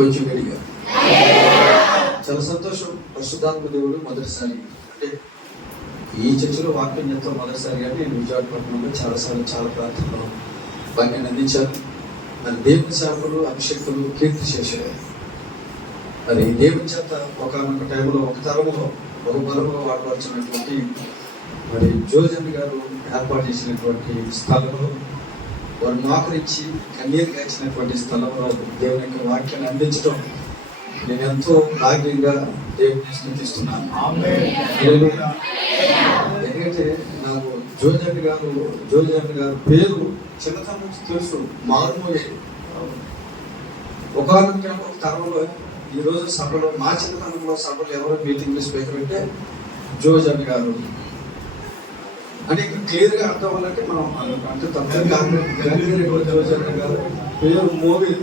కొంచెం గడిగా చాలా సంతోషం. పరిశుద్ధాత్మ దేవుడు మొదటిసారి అంటే ఈ చర్చలో వాక్యం చెప్తాం మొదటిసారిగా నేను విజయపట్నంలో చాలాసార్లు చాలా ప్రాంతాల్లో వాక్యాన్ని అందించాను. మరి దేవుని సేవకులు అభిషక్తులు కీర్తి చేశారు. మరి దేవుని చేత ఒకనొక టైంలో ఒక తరములో ఒక బలంలో వాడవలసినటువంటి మరి జోజన్ గారు ఏర్పాటు చేసినటువంటి స్థలంలో వారు మోకరించి కన్నీరు కాచినటువంటి స్థలంలో దేవుని యొక్క వాక్యాన్ని అందించడం నేను ఎంతో భాగ్యంగా దేవుని స్తుతిస్తున్నాను. ఎందుకంటే నాకు జోజన్ గారు పేరు చిన్నతనం నుంచి తెలుసు, మారుమోలేదు. ఒకనొక తరంలో ఈరోజు సభలో మా చిన్నతనంలో సభలో ఎవరో మీటింగ్ స్పీకర్ అంటే జోజన్ గారు అంటే క్లియర్గా అర్థం అవ్వాలంటే మనం అంటే తప్పగా జోజన్ గారు పేరు మోగి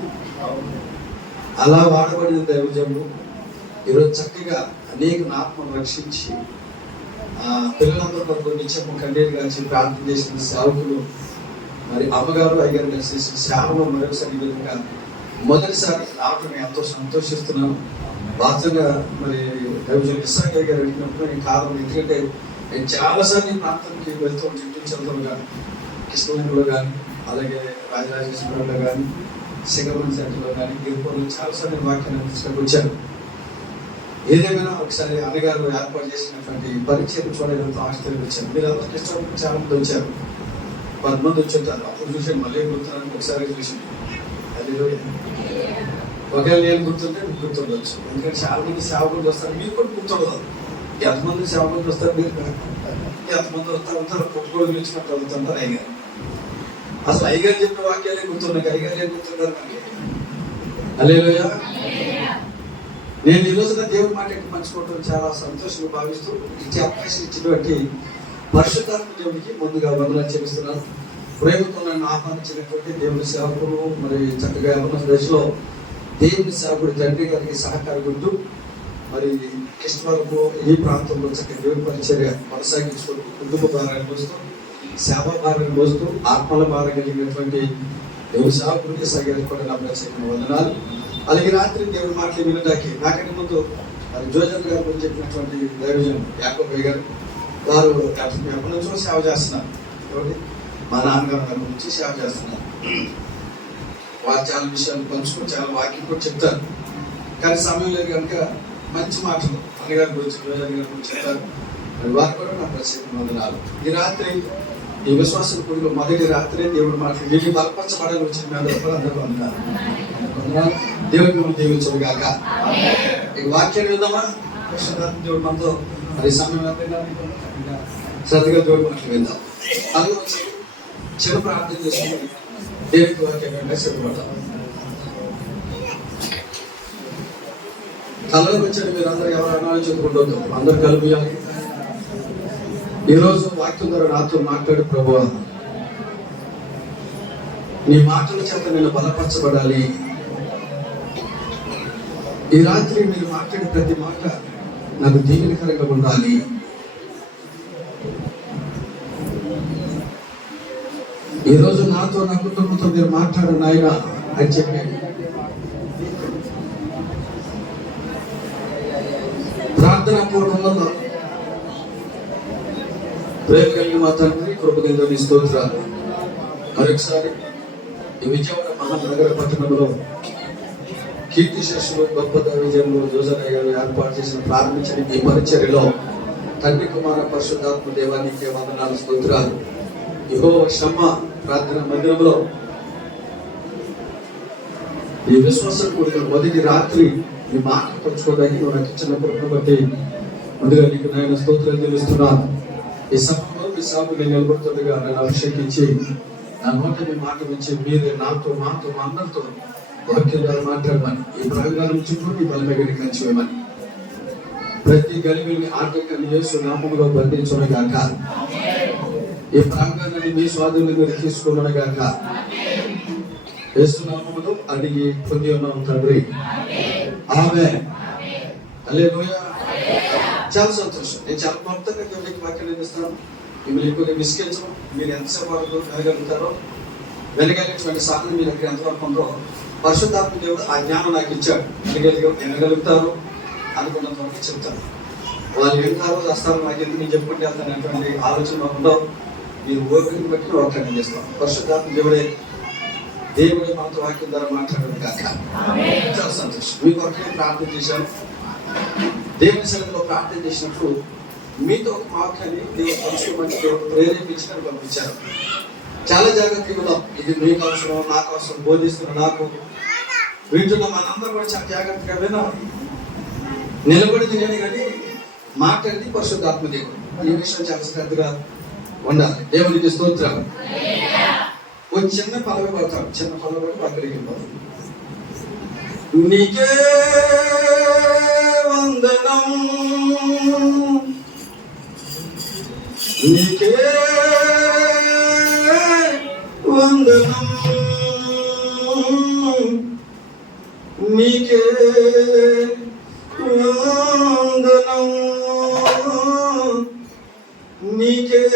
అలా వాడబడిన దైవజనులు ఈరోజు చక్కగా అనేక ఆత్మను రక్షించి పిల్లలందరూ కొరకు నిత్యము కన్నీరు కాచి ప్రార్థన చేసిన సేవకులు మరి అమ్మగారు అయ్యగారు కలిసి సేవలో మరొకసారి ఈ విధంగా మొదటిసారి రావటం ఎంతో సంతోషిస్తున్నాను. వాస్తవంగా మరి దైవజనులు ఇస్సాక్ గారు అడిగినప్పుడు నేను కారణం ఎందుకంటే నేను చాలాసార్లు ఈ ప్రాంతానికి వెళ్తూ చుట్టూ కానీ కృష్ణలో కానీ అలాగే రాజరాజేశ్వరంలో కానీ సింగపూర్ సెంటర్లో కానీ గిరిపూర్లో చాలాసార్లు వాక్యాన్ని అందించడానికి వచ్చాను. ఏదేమైనా ఒకసారి అన్నగారు ఏర్పాటు చేసినటువంటి పరీక్షలు చూడడానికి ఆశ్చర్యం వచ్చాను. మీరు అందరూ ఇష్టపడి చాలా మంది వచ్చారు, 10 మంది వచ్చి ఉంటారు. అప్పుడు చూసాను, మళ్ళీ గుర్తున్నాను, ఒకసారి చూసాను. అది ఒకవేళ నేను గుర్తుంటే మీకు గుర్తుండొచ్చు. ఎందుకంటే చాలా మంది సేవకులు వస్తారు, మీకు కూడా గుర్తుండదు. ఎంతమంది సేవకులు వస్తారు, మీరు ఎంతమంది వస్తూ ఉంటారు, కొట్టుకోవడం గురించినట్టు అవుతుంటారు. అయ్యగారు అసలు అయ్యగారు చెప్పిన వాక్యాలే గుర్తున్నాయి, అయ్యగారు ఏం గుర్తున్నారు మనకి. హల్లెలూయా. నేను ఈ రోజున దేవుని మాట పంచుకోవడం చాలా సంతోషంగా భావిస్తూ ఇచ్చే అవకాశం ఇచ్చినటువంటి పరిశుద్ధాత్మ దేవునికి ముందుగా వందనాలు చెల్లిస్తున్నాను. ప్రేమతో నన్ను ఆహ్వానించినటువంటి దేవుని సేవకులు మరి చక్కగా ఉన్న దశలో దేవుని సేవకుడు తండ్రి గారికి సహకారకుంటూ మరి కృష్ణవరకు ఈ ప్రాంతంలో చక్కగా దేవుని పరిచర్య కొనసాగించుకుంటూ కుటుంబ భారాన్ని మోస్తూ సేవా భారాన్ని మోస్తూ ఆత్మల భారం కలిగినటువంటి దేవుని సేవకుడికి సగారికి కూడా నా ప్రత్యేకమైన వందనాలు. అలాగే రాత్రి దేవుని మాటలు వినడానికి నాకంటే ముందు మరి జోజన్ గారు గురించి చెప్పినటువంటి దైవజనం యాకోబయ్య గారు వారు ఎప్పటి నుంచో సేవ చేస్తున్నారు. కాబట్టి మా నాన్నగారు గురించి సేవ చేస్తున్నారు. వారు చాలా విషయాలు పంచుకొని చాలా వాక్యం కూడా చెప్తారు. కానీ సమయం లేదు కనుక మంచి మాటలు అన్నగారి గురించి జోజన్ గారి గురించి చెప్తారు. మరి వారు కూడా నా ప్రత్యేక వందనాలు. ఈ రాత్రి ఈ విశ్వాసం కూడిలో మొదటి రాత్రి దేవుడి మాటలు వీళ్ళు బలపరచబడాలి వచ్చిన అందరూ వందనాలు. దేవుడికి మనం దీవించదు కాక. ఈ వాక్యాన్ని విందామా? దేవుడు మనతో మరి సమయం శ్రద్ధగా దేవుడి మాటలు విందాం. అందులో చిన్న ప్రార్థన చేసుకుని దేవుడికి వాక్యం సిద్ధపడతాం. కళ్ళకు వచ్చాడు మీరు అందరూ ఎవరు అనాలు చెప్పుకుంటూ అందరు కలిపియాలి. ఈరోజు వాక్యం ద్వారా నాతో మాట్లాడు ప్రభువా, నీ మాటల చేత నేను బలపరచబడాలి. ఈ రాత్రి మీరు మాట్లాడే ప్రతి మాట నాకు దీవెనకరంగా ఉండాలి. ఈరోజు నాతో నా కుటుంబంతో మీరు మాట్లాడు నాయన అని చెప్పి ప్రార్థన పూర్వకంలో ప్రేమ కలిగిన మా తండ్రి కృపగంగా నీ స్తోత్రాలు. మరొకసారి ఈ విజయవాడ మహానగర పట్టణంలో కీర్తి శేషులు గొప్ప దైవజనులు జోజన్ గారు ఏర్పాటు చేసిన ప్రారంభించిన ఈ పరిచర్యలో తండ్రి కుమార పరిశుద్ధాత్మ దేవానికి వందనాలు స్తోత్రాలు. యెహోవా షమ్మా ప్రార్థన మందిరంలో ఈ విశ్వాసం కూడిన మొదటి రాత్రి ఈ మాట పంచుకోవడానికి నువ్వు నాకు ఇచ్చిన కృపను బట్టి ముందుగా నీకు నాయన స్తోత్రాలు తెలుస్తున్నాను. ఈ సమయంలో మీ సాగు నేను నిలబడుతుండగా నన్ను అభిషేకించి నా నోట మీ మాట నుంచి మీరే నాతో మాతో మా అందరితో వాక్యం ద్వారా మాట్లాడమని, ఈ ప్రాంగాల చుట్టూ నీ బలమేగని కంచివేయమని, ప్రతి గలిబిలిని ఆటంకాన్ని యేసు నామములో బంధించునగాక, ఈ ప్రాంగాన్ని మీ స్వాధీనంలో మీరు తీసుకున్నగాక. యేసు నామములో అడిగి పొంది ఉన్నాం తండ్రి, ఆమేన్. హల్లెలూయా. చాలా సంతోషం. నేను చాలా మొత్తంగా దేవునికి వాక్యాన్ని అందిస్తున్నాను. మిమ్మల్ని ఎక్కువగా విసిగించడం, మీరు ఎంతసేపు వరకు వినగలుగుతారో వినగలిగినటువంటి సాధన మీరు ఎక్కడ ఎంతవరకు ఉందో పరిశుద్ధాత్మ దేవుడు ఆ జ్ఞానం నాకు ఇచ్చాడు. వినగలుగుతారు అనుకున్నంత వరకు చెప్తాను. వాళ్ళు వింటారో చేస్తారో నాకు ఎందుకు నేను చెప్పుకుంటే వెళ్తాను అటువంటి ఆలోచన ఉండవు. మీరు ఓపికని బట్టి వాక్యాన్ని చేస్తాం. పరిశుద్ధాత్మ దేవుడే మనతో వాక్యం ద్వారా మాట్లాడడం కాక చాలా సంతోషం. మీ కొరకే ప్రార్థన చేశాను. దేవుని సన్నిధిలో ప్రార్థన చేసినప్పుడు మీతో ఒక వాక్యాన్ని దేవుడు పంచుకోమని దేవుడు ప్రేరేపించి పంపించారు. చాలా జాగ్రత్తగా ఉన్నాం. ఇది మీకు అవసరం, నాకు అవసరం, బోధిస్తున్న నాకు వింటున్న మనందరూ కూడా చాలా జాగ్రత్తగా వినాలి. నిలబడింది నేను కానీ మాట్లాడింది పరిశుద్ధాత్మ దేవుడు. ఈ విషయం చాలా శ్రద్ధగా ఉండాలి. దేవునికి స్తోత్రం. ఒక చిన్న పదవి పడతాడు. చిన్న పదవి పక్కడికి నీకే వందనం, నీకే వందనం, నీకే వందనం, నీకే వందనం,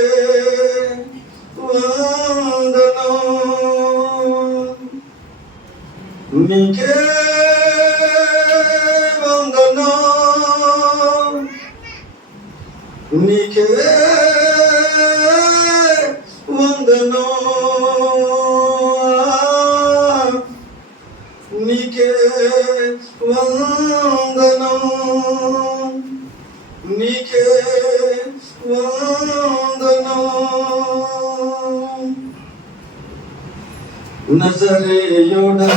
నీకే వందనం, నీకే వందనం, నీకే వందనం, నీకే వందనం. నజరేయుడా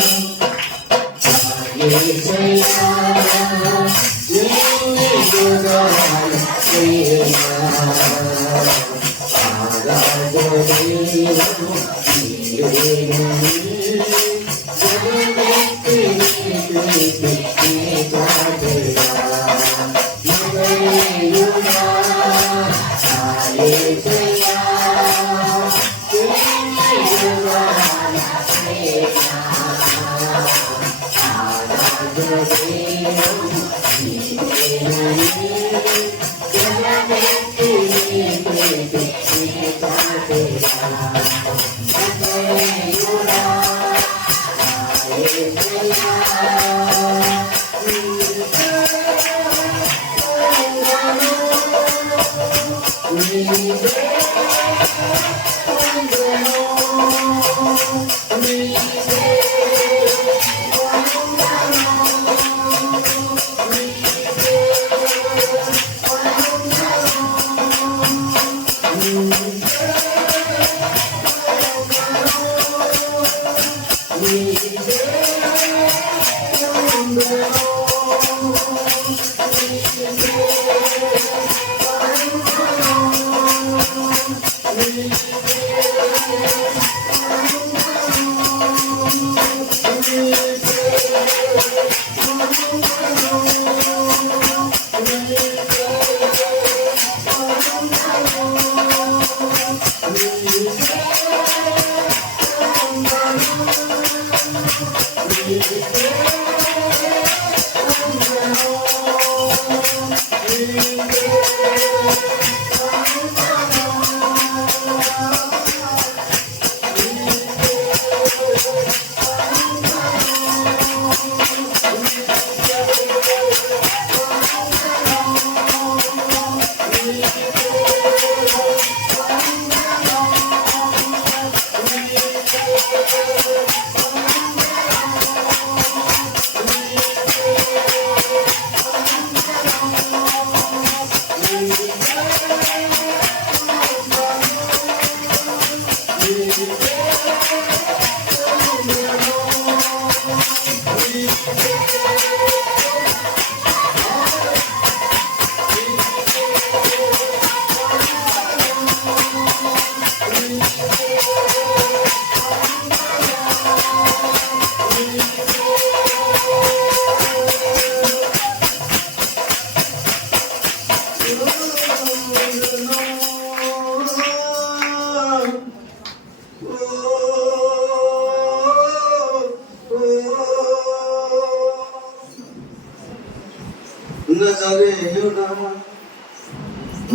నజరేయుడా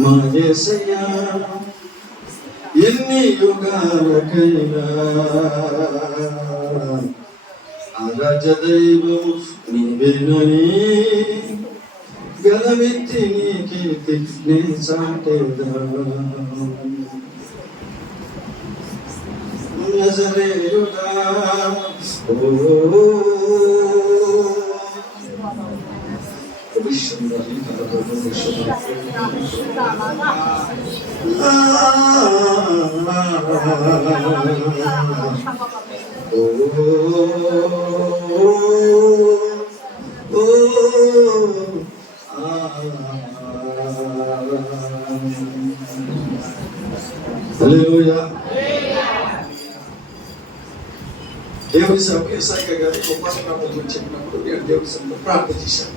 మా యేసయ్యా ఎన్ని యుగాలకైనా రాజదైవము నీవేనని గలమెత్తి నీ కీర్తి నే చాటేదా నజరేయుడా ఓ విశ్వములని కలగదు హల్లెలూయా. దేవుడి సభ యేసయ్య గారి ఉపవాస ప్రార్థన గురించి చెప్పినప్పుడు నేను దేవుడి సభలో ప్రార్థన చేశాను.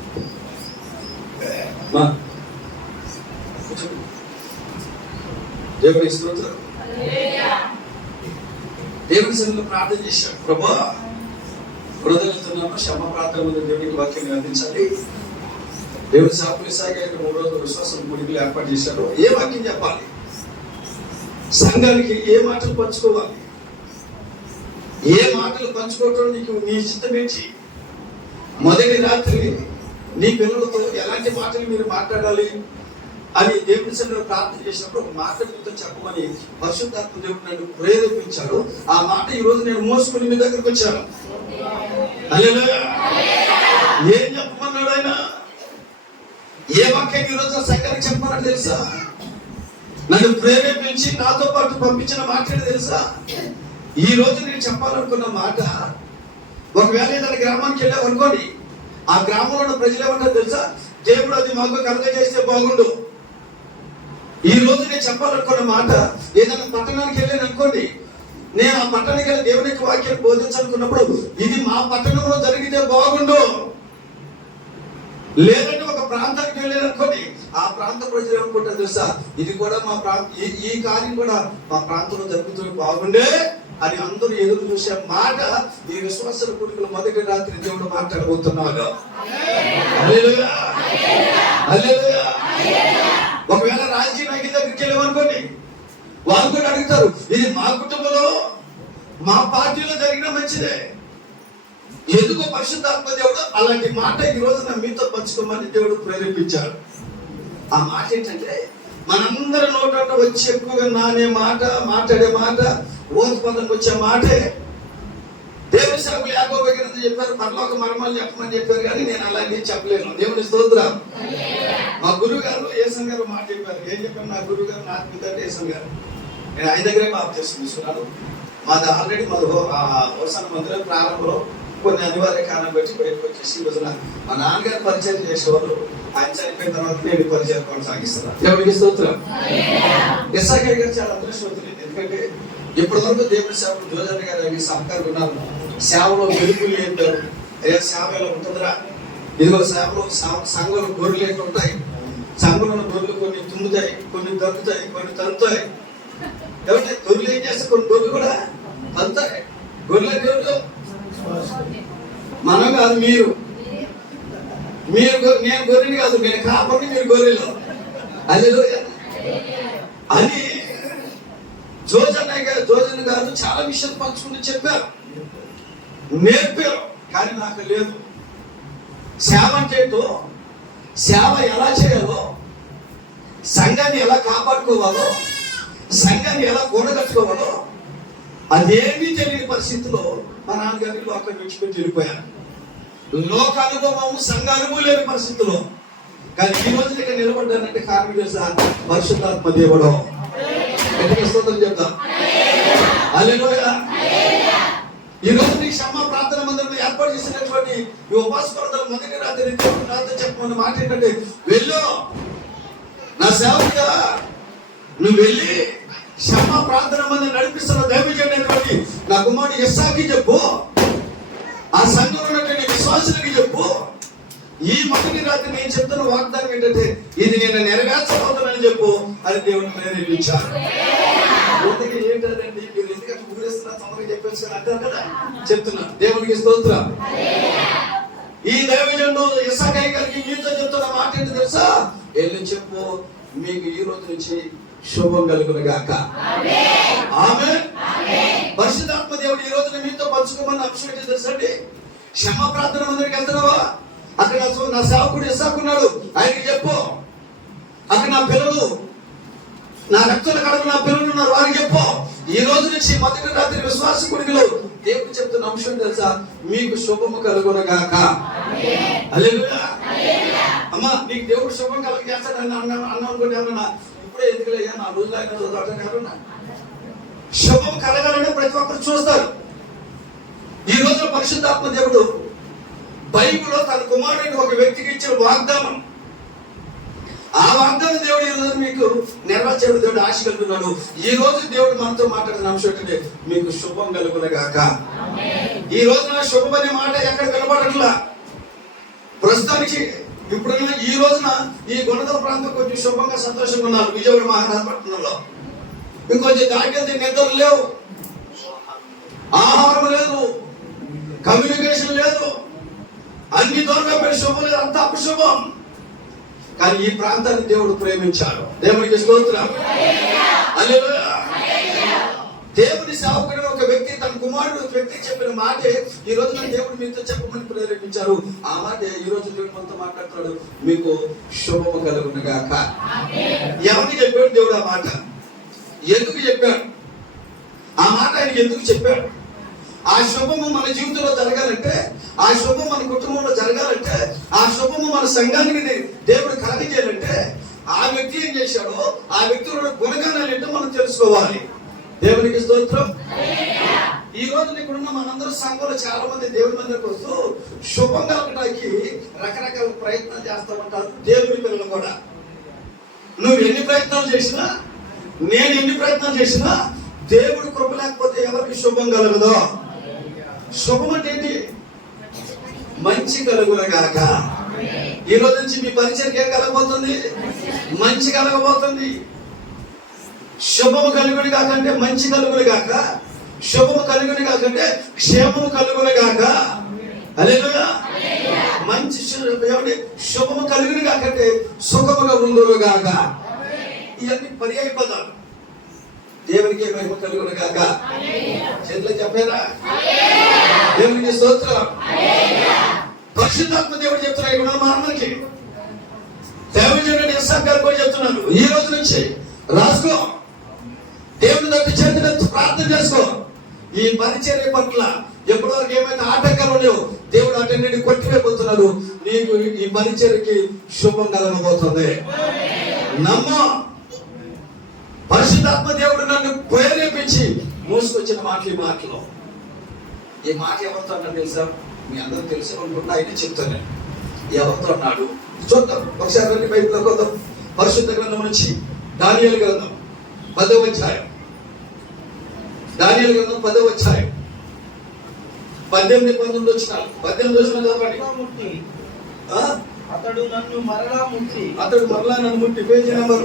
దేవుడి స్తోత్రం. దేవుడి సభలో ప్రార్థన చేశాను. ప్రభువా, హృదయతున్నాను క్షమ ప్రార్థన మీద దేవునికి వాక్యాన్ని అందించాలి. దేవుడి సభ యేసయ్య గారి 3 రోజులు విశ్వాసం కూడికలు ఏర్పాటు చేశారు. ఏ వాక్యం చెప్పాలి, సంఘానికి ఏ మాటలు పంచుకోవాలి, ఏ మాటలు పంచుకోవటం నీకు నీ చిత్తమేంటి, మొదటి రాత్రి నీ పిల్లలతో ఎలాంటి మాటలు మీరు మాట్లాడాలి అని దేవుడి సన్నిధిలో ప్రార్థన చేసినప్పుడు ఒక మాట మీతో చెప్పమని పరిశుద్ధాత్మ దేవుడు నన్ను ప్రేరేపించాడు. ఆ మాట ఈ రోజు నేను మోసుకుని మీ దగ్గరకు వచ్చాను. హల్లెలూయా. ఏం చెప్పమన్నాడు ఆయన? ఏ వాక్యం ఈ రోజు సంఘానికి చెప్పమన్నాడు తెలుసా? నన్ను ప్రేరేపించి నాతో పాటు పంపించిన మాట తెలుసా? ఈ రోజు నేను చెప్పాలనుకున్న మాట, ఒకవేళ ఏదైనా గ్రామానికి వెళ్ళావు అనుకోండి, ఆ గ్రామంలో ఉన్న ప్రజలు ఏమంటారు తెలుసా? దేవుడు అది మాకు కలుగజేస్తే బాగుండు. ఈ రోజు నేను చెప్పాలనుకున్న మాట, ఏదైనా పట్టణానికి వెళ్ళాను అనుకోండి, నేను ఆ పట్టణానికి వెళ్ళి దేవునికి వాక్యాన్ని బోధించాలనుకున్నప్పుడు ఇది మా పట్టణంలో జరిగితే బాగుండు. లేదంటే ఒక ప్రాంతానికి వెళ్ళాను అనుకోండి, ఆ ప్రాంత ప్రజలు ఏమనుకుంటారు తెలుసా? ఇది కూడా మా ఈ కార్యం కూడా మా ప్రాంతంలో జరుగుతుంది బాగుండే అని అందరూ ఎదురు చూసే మాట ఈ విశ్వాస కొడుకులు మొదటి రాత్రి దేవుడు మాట్లాడబోతున్నాడు. హల్లెలూయా. హల్లెలూయా. ఒకవేళ రాజకీయ నాయకుల దగ్గరికి వెళ్ళామనుకోండి, వాళ్ళు కూడా అడుగుతారు, ఇది మా కుటుంబంలో మా పార్టీలో జరిగిన మంచిదే. ఎందుకో పరిశుద్ధాత్మ దేవుడు అలాంటి మాట ఈ రోజున మీతో పంచుకోమని దేవుడు ప్రేరేపించాడు. ఆ మాట ఏంటంటే, మనందరి నోట వచ్చి ఎక్కువగా నానే మాట, మాట్లాడే మాట, ఓత్పదంకి వచ్చే మాటే. దేవుడి సేవకులు యాకోబు గ్రంథం చెప్పారు, పరలోక మర్మాలు చెప్పమని చెప్పారు, కానీ నేను అలాగే చెప్పలేను. దేవుని స్తోత్రం. మా గురువు గారు ఏసన్ గారు మాట చెప్పారు. ఏం చెప్పారు నా గురువు గారు? నా పిత ఏసన్ గారు. నేను ఆయన దగ్గరే బాప్తిసం తీసుకున్నాను. మాది ఆల్రెడీ మాది హోసన మందిరం ప్రారంభంలో కొన్ని అనివార్య కారణం పెట్టి బయటకు వచ్చేసి ఈ రోజున మా నాన్నగారు పరిచయం చేసేవాళ్ళు. ఆయన చనిపోయిన తర్వాత నేను పరిచయం కొనసాగిస్తున్నాను. దేవుడికి స్తోత్రం. యేసయ్య గారు చాలా అదృష్టవంతులు. ఎందుకంటే ఇప్పటి వరకు దేవుడి సేవలు జోజన్న గారు సహకారం ఉన్నారు. సేవలో వెలుగులు ఏంటారు, అయ్యా సేవ ఎలా ఉంటుందిరా? ఇదిగో సేవలో సంఘంలో గొర్రెలు ఏంటి ఉంటాయి. సంఘంలో గొర్రెలు కొన్ని తుమ్ముతాయి, కొన్ని తగ్గుతాయి, కొన్ని తంతాయి. ఎవరి గొర్రెలు ఏం చేస్తే కొన్ని గొర్రెలు కూడా తంతాయి. గొర్రెలు మనం కాదు, మీరు నేను గొర్రెని కాదు, నేను కాపని, మీరు గొర్రెలు. హల్లెలూయా అని జోజన్న గారు చాలా విషయాలు పంచుకుంటూ చెప్పారు, నేర్పారు. కానీ నాకు లేదు. సేవ అంటే ఏంటో, సేవ ఎలా చేయాలో, సంఘాన్ని ఎలా కాపాడుకోవాలో, సంఘాన్ని ఎలా కూడగట్టుకోవాలో అదేమీ తెలియని పరిస్థితిలో మా నాన్నగారి లోకం విడిచిపెట్టి వెళ్ళిపోయారు. లోక అనుభవం, సంఘ అనుభవం లేని పరిస్థితిలో. కానీ ఈ రోజు ఇక్కడ నిలబడ్డానంటే కారణం తెలుసా? పరిశుద్ధాత్మ దేవుడు. గట్టిగా స్తోత్రం చెప్తాం. హల్లెలూయా. ఈ రోజు నీ క్షమ ప్రార్థన మందిరంలో ఏర్పాటు చేసినటువంటి ఈ ఉపవాస ప్రార్థన మొదటి రాత్రి దేవుడు నాతో చెప్పమన్న మాట ఏంటంటే, వెళ్ళు నా సేవకుడా, నువ్వు వెళ్ళి క్షమ ప్రార్థన మందిరం నడిపిస్తున్న దైవజనుడైనటువంటి నా కుమారుడు ఇస్సాకి చెప్పు, ఆ సంఘంలో ఉన్నటువంటి విశ్వాసులకి చెప్పు, ఈ మొదటి రాత్రి నేను చెప్తున్న వాగ్దానం ఏంటంటే ఇది నేను నెరవేర్చబోతున్నానని చెప్పు అని దేవుడు ప్రేరేపించారు. ఏంటంటే మీరు ఎందుకంటే ఊరేస్తున్నా తొందరగా చెప్పేసి అంటారు కదా, చెప్తున్నా. దేవునికి స్తోత్రం. ఈ దైవజనుడు ఇస్సాకి గారికి మీతో చెప్తున్న మాట ఏంటో తెలుసా? వెళ్ళి చెప్పు, మీకు ఈ రోజు నుంచి శుభం కలుగును గాక. ఆమేన్. పరిశుద్ధాత్మ దేవుడు ఈ రోజున మీతో పంచుకోమన్న అంశం ఏంటో తెలుసండి? క్షమా ప్రార్థన మందిరికి వెళ్తున్నావా? అక్కడ నా సేవకుడు ఇస్సాకున్నాడు, ఆయనకి చెప్పు. అక్కడ నా పిల్లలు, నా రక్తుల కడకు నా పిల్లలు ఉన్నారు, వారికి చెప్పు. ఈ రోజు నుంచి మొదటి రాత్రి విశ్వాస కుడికిలో దేవుడు చెప్తున్న అంశం తెలుసా? మీకు శుభము కలుగునగాక. హల్లెలూయా. అమ్మా, నీకు దేవుడు శుభం కలిగేస్తాడని అన్నాం అనుకుంటే ఏమన్నా ఇప్పుడే ఎందుకులయ్యా, నా రోజులు అయినా చదవటం. శుభం కలగాలని ప్రతి ఒక్కరు చూస్తారు. ఈ రోజున పరిశుద్ధాత్మ దేవుడు బైబిల్లో తన కుమారుడిని ఒక వ్యక్తికి ఇచ్చిన వాగ్దానం, ఆ వాగ్దానం దేవుడు ఈ రోజు మీకు నెరవేర్చాడు. దేవుడు ఆశ కలుగుతున్నాడు. ఈ రోజు దేవుడు మనతో మాట్లాడిన అంశం ఏంటంటే మీకు శుభం కలుగునగాక. ఈ రోజున శుభం అనే మాట ఎక్కడ వినపడట్లా ప్రస్తుతానికి. ఇప్పుడున్న ఈ రోజున ఈ గుణదల ప్రాంతం కొంచెం శుభంగా సంతోషంగా ఉన్నారు. విజయవాడ మహారాజపట్నంలో ఇంకొంచెం దాటితే నిద్రలు లేవు, ఆహారం లేదు, కమ్యూనికేషన్ లేదు, అన్ని దూరంగా శుభం లేదు, అంత అపశుభం. కానీ ఈ ప్రాంతాన్ని దేవుడు ప్రేమించాడు. దేవునికి స్తోత్రం. హల్లెలూయా. దేవుని సేవకుడు ఒక వ్యక్తి తన కుమారుడు వ్యక్తి చెప్పిన మాటే ఈ రోజు దేవుడు మీతో చెప్పమని ప్రేరేపించారు. ఆ మాట ఈ రోజు దేవుడు మనతో మాట్లాడుతున్నాడు, మీకు శుభము కలుగునగాక. ఎవరికి చెప్పాడు దేవుడు ఆ మాట? ఎందుకు చెప్పాడు ఆ మాట? ఆయన ఎందుకు చెప్పాడు? ఆ శుభము మన జీవితంలో జరగాలంటే, ఆ శుభం మన కుటుంబంలో జరగాలంటే, ఆ శుభము మన సంఘానికి దేవుడు కలగజేయాలంటే ఆ వ్యక్తి ఏం చేశాడో ఆ వ్యక్తిలో గుణగానాలు ఏంటో మనం తెలుసుకోవాలి. దేవునికి స్తోత్రం. ఈ రోజు ఇక్కడున్న మనందరూ సంఘంలో చాలా మంది దేవుడి మందికి వస్తూ శుభం కలగడానికి రకరకాల ప్రయత్నాలు చేస్తూ ఉంటారు. దేవుని పిల్లలు కూడా. నువ్వు ఎన్ని ప్రయత్నాలు చేసినా, నేను ఎన్ని ప్రయత్నాలు చేసినా దేవుడు కృప లేకపోతే ఎవరికి శుభం కలగదో. శుభం అంటే ఏంటి? మంచి కలుగునగాక. ఈ రోజు నుంచి మీ పరిచయకి ఏం కలగబోతుంది? మంచి కలగబోతుంది. శుభము కలుగుని కాకంటే మంచి కలుగుని కాక, శుభము కలుగుని కాకంటే క్షేమము కలుగుని కాక. హల్లెలూయా. మంచి శుభము కలుగుని కాకంటే సుఖముగా ఉండును గాక. ఇవన్నీ పర్యాయ పదాలు. దేవునికి మహిమ కలుగును గాక. చేతులు చెప్పారా? దేవునికి స్తోత్రం. పరిశుద్ధాత్మ దేవుడు చెప్తున్నాడు ఇక్కడ మనకి. దేవుడు ఇస్సాకు గారు కూడా చెప్తున్నాను, ఈ రోజు నుంచి రాసుకో, దేవుని దగ్గర చేతులు ప్రార్థన చేసుకో. ఈ పరిచర్య పట్ల ఎప్పటివరకు ఏమైనా ఆటంకాలు లేవు, దేవుడు అటన్నిటిని కొట్టివేయబోతున్నాడు. నీకు ఈ పరిచర్యకి శుభం కలగబోతుంది. నమ్మో. పరిశుద్ధాత్మ దేవుడు నన్ను ప్రేరేపించి మోసుకొచ్చిన మాటలు. ఈ మాట ఎవరితో అన్నా తెలుసా? మీ అందరూ తెలుసు అనుకుంటున్నా, అయితే చెప్తాను. ఎవరితో అన్నాడు చూద్దాం. ఒకసారి రండి బైబిల్లో కొద్దాం. పరిశుద్ధ గ్రంథం నుంచి దానియేలు గ్రంథం 10వ అధ్యాయం. దానియేలు గ్రంథం 10వ అధ్యాయం 18-19 వచ్చినాలు. 18 వచ్చిన చదవండి. అతడు నన్ను మరలా ముట్టి పేజీ నెంబర్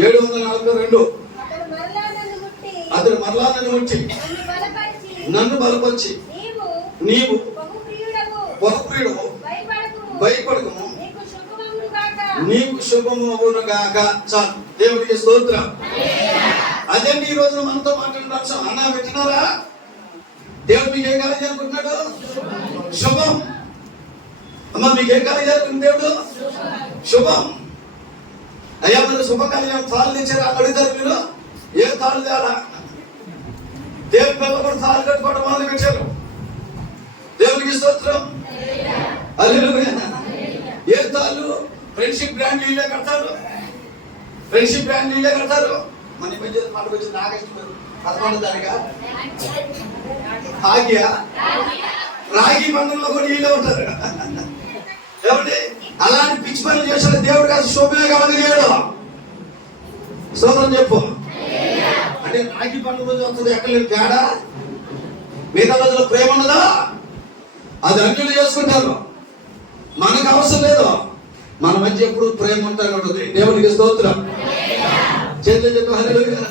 742. అతడు మరలా నన్ను ముట్టి నన్ను బలపరిచి నీవు బహుప్రియుడవు, భయపడకుము, నీకు శుభము అవును గాక. చాలు. దేవుడికి స్తోత్రం. అదేంటి ఈ రోజు మనతో మాట్లాడిన అంశం. అన్నా వింటున్నారా? దేవుడు మీకు ఏం కాలేజీ అనుకుంటున్నాడు? శుభం. అమ్మ మీకు ఏం కాలేజీ అనుకుంటుంది దేవుడు? శుభం. అయ్యా మీరు శుభకార్యం తాళ్ళు తెచ్చారు అడుగుతారు. మీరు ఏం తాళ్ళు తేలా? దేవుని పిల్లలు కూడా తాళ్ళు కట్టుకోవడం మొదలు పెట్టారు. దేవునికి స్తోత్రం. హల్లెలూయా. ఏ తాళ్ళు? ఫ్రెండ్షిప్ బ్రాండ్ నీళ్ళే కడతారు. ఫ్రెండ్షిప్ బ్రాండ్ నీళ్ళే కడతారు. మన మధ్య మనకు వచ్చి నాగేశ్వర 11 తారీఖు ఆగియా రాగి బంధంలో కూడా వీళ్ళే ఉంటారు. ఏమండి అలాంటి పిచ్చి పనులు చేశాడు దేవుడు. కాదు శోభనే కలగలేడు. స్తోత్రం చెప్పు. అంటే రాగి పండుగ రోజు వస్తుంది, ఎక్కడ లేదు తేడా. మిగతా రోజుల్లో ప్రేమ ఉన్నదా? అది అన్యులు చేసుకుంటారు, మనకు అవసరం లేదు. మన మధ్య ఎప్పుడు ప్రేమ ఉంటానే ఉంటుంది. దేవునికి స్తోత్రం. చేతులు చెప్పు. హల్లెలూయా.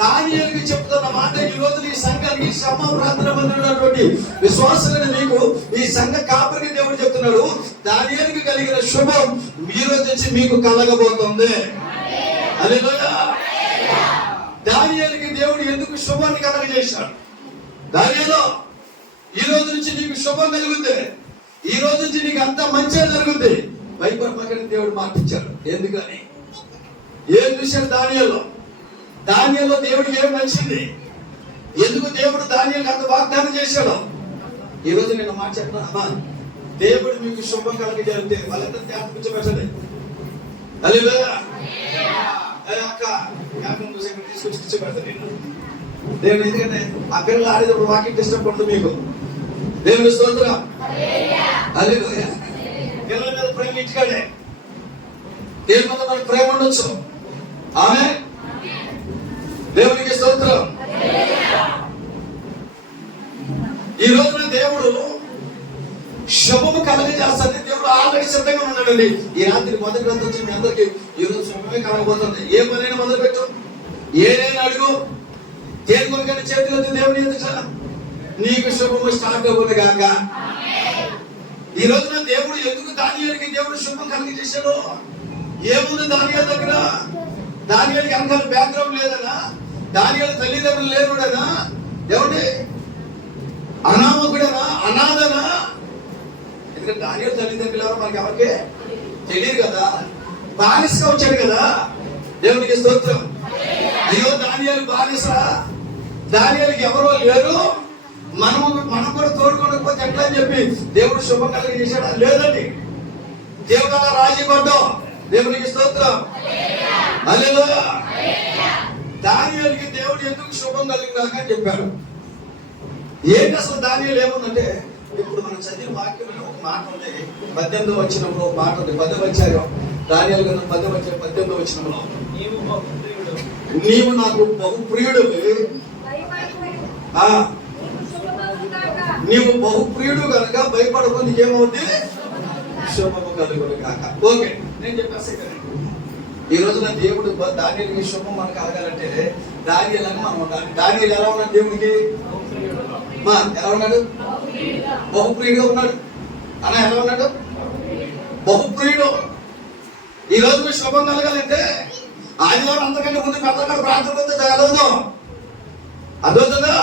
దానియేలుకి చెప్తున్న మాట ఈ రోజు ఈ సంఘానికి శ్రమ ప్రార్థన పొందినటువంటి విశ్వాసులైన మీకు, ఈ సంఘ కాపరికి దేవుడు చెప్తున్నాడు, దానియేలుకి కలిగిన శుభం ఈ రోజు నుంచి మీకు కలగబోతుంది. హల్లెలూయా. దానియేలుకి దేవుడు ఎందుకు శుభాన్ని కలగజేశాడు? దానియేలు ఈ రోజు నుంచి నీకు శుభం కలుగుద్ది, ఈ రోజు నుంచి నీకు అంత మంచిగా జరుగుద్ది. భయపడమాకని దేవుడు మాటిచ్చాడు. ఎందుకని? ఏం చూశాడు దానియేలులో దేవుడికి ఏం నచ్చింది? ఎందుకు దేవుడు దానియేలుకి అంత వాగ్దానం చేశాడు? ఈ రోజు నేను మాట చెప్తున్నా, దేవుడు మీకు శుభం కలిగితే వాళ్ళంతా ధ్యానం కూర్చోబెట్టండి. హల్లెలూయా. అక్క తీసుకొచ్చి కూర్చోబెడతాను నేను. దేవుడు ఎందుకంటే ఆ పిల్లలు ఆడేటప్పుడు వాకింగ్ ఇష్టపడదు మీకు. దేవుని స్తోత్రం. హల్లెలూయా. పిల్లల మీద ప్రేమ ఇంటికాడే, దేవుని మీద మనకు ప్రేమ ఉండొచ్చు. ఆమేన్. దేవునికి స్తోత్రం. ఈ రోజున దేవుడు శుభము కలగజేస్తాడని దేవుడు ఆల్రెడీ సిద్ధంగా ఉన్నాడండి. ఈ రాత్రి మొదటి గ్రంథం వచ్చి మీ అందరికి ఈ రోజు శుభమే కలగబోతుంది. ఏ పనైనా మొదలు పెట్టు, ఏదైనా అడుగు, దేని కొరకైనా చేతులు దేవుని ఎదుట నీకు శుభము స్టార్ట్ అవ్వదు కాక. ఈ రోజున దేవుడు ఎందుకు దానియేలుకి దేవుడు శుభం కలిగజేశాడు? ఏముంది దానియేలు దగ్గర? దానియేలుకి అంత బ్యాక్గ్రౌండ్ లేదనా? దానియేలు తల్లిదండ్రులు లేరుడనా? ఏమండి అనామకుడనా? అనాథనా? ఎందుకంటే దానియేలు తల్లిదండ్రులు ఎవరో మనకి ఎవరికే తెలియదు కదా. బానిసగా వచ్చాడు కదా. దేవునికి స్తోత్రం. అయ్యో దానియేలు బానిస, దానియేలుకి ఎవరో లేరు, మనం కూడా తోడుకోకపోతే ఎట్లా అని చెప్పి దేవుడు శుభం కలిగజేశాడా? లేదండి. దేవుడు అలా రాజీ పడ్డాం. దేవునికి స్తోత్రం. హల్లెలూయా. దానియేలుకి దేవుడు ఎందుకు శుభం కలిగినాక అని చెప్పాడు. ఏంటి అసలు దానియేలు ఏముందంటే, ఇప్పుడు మనం చదివిన వాక్యంలో ఒక మాట ఉంది. 18వ వచనంలో ఒక మాట ఉంది. 10వ అధ్యాయం దానియేలు గ్రంథం 10వ అధ్యాయం 18వ వచనంలో, నీవు నాకు బహుప్రియుడు, నీవు బహుప్రియుడు కనుక భయపడకు, నీకేమవుద్ది? శుభము కలుగును కాక. ఓకే, నేను చెప్పేస్తా. ఈ రోజున దేవుడు దానియేలుకి శుభం మనకు కలగాలంటే దానియేలుగా మనం ఉండాలి. దానియేలు ఎలా ఉన్నాడు? దేవుడికి ఎలా ఉన్నాడు? బహుప్రియుడుగా ఉన్నాడు. అలా ఎలా ఉన్నాడు? బహుప్రియుడు. ఈ రోజు మీరు శుభం కలగాలంటే ఆదివారం అంతకంటే ముందు పెద్దగా ప్రార్థన చదవదు. అర్థమవుతుందా?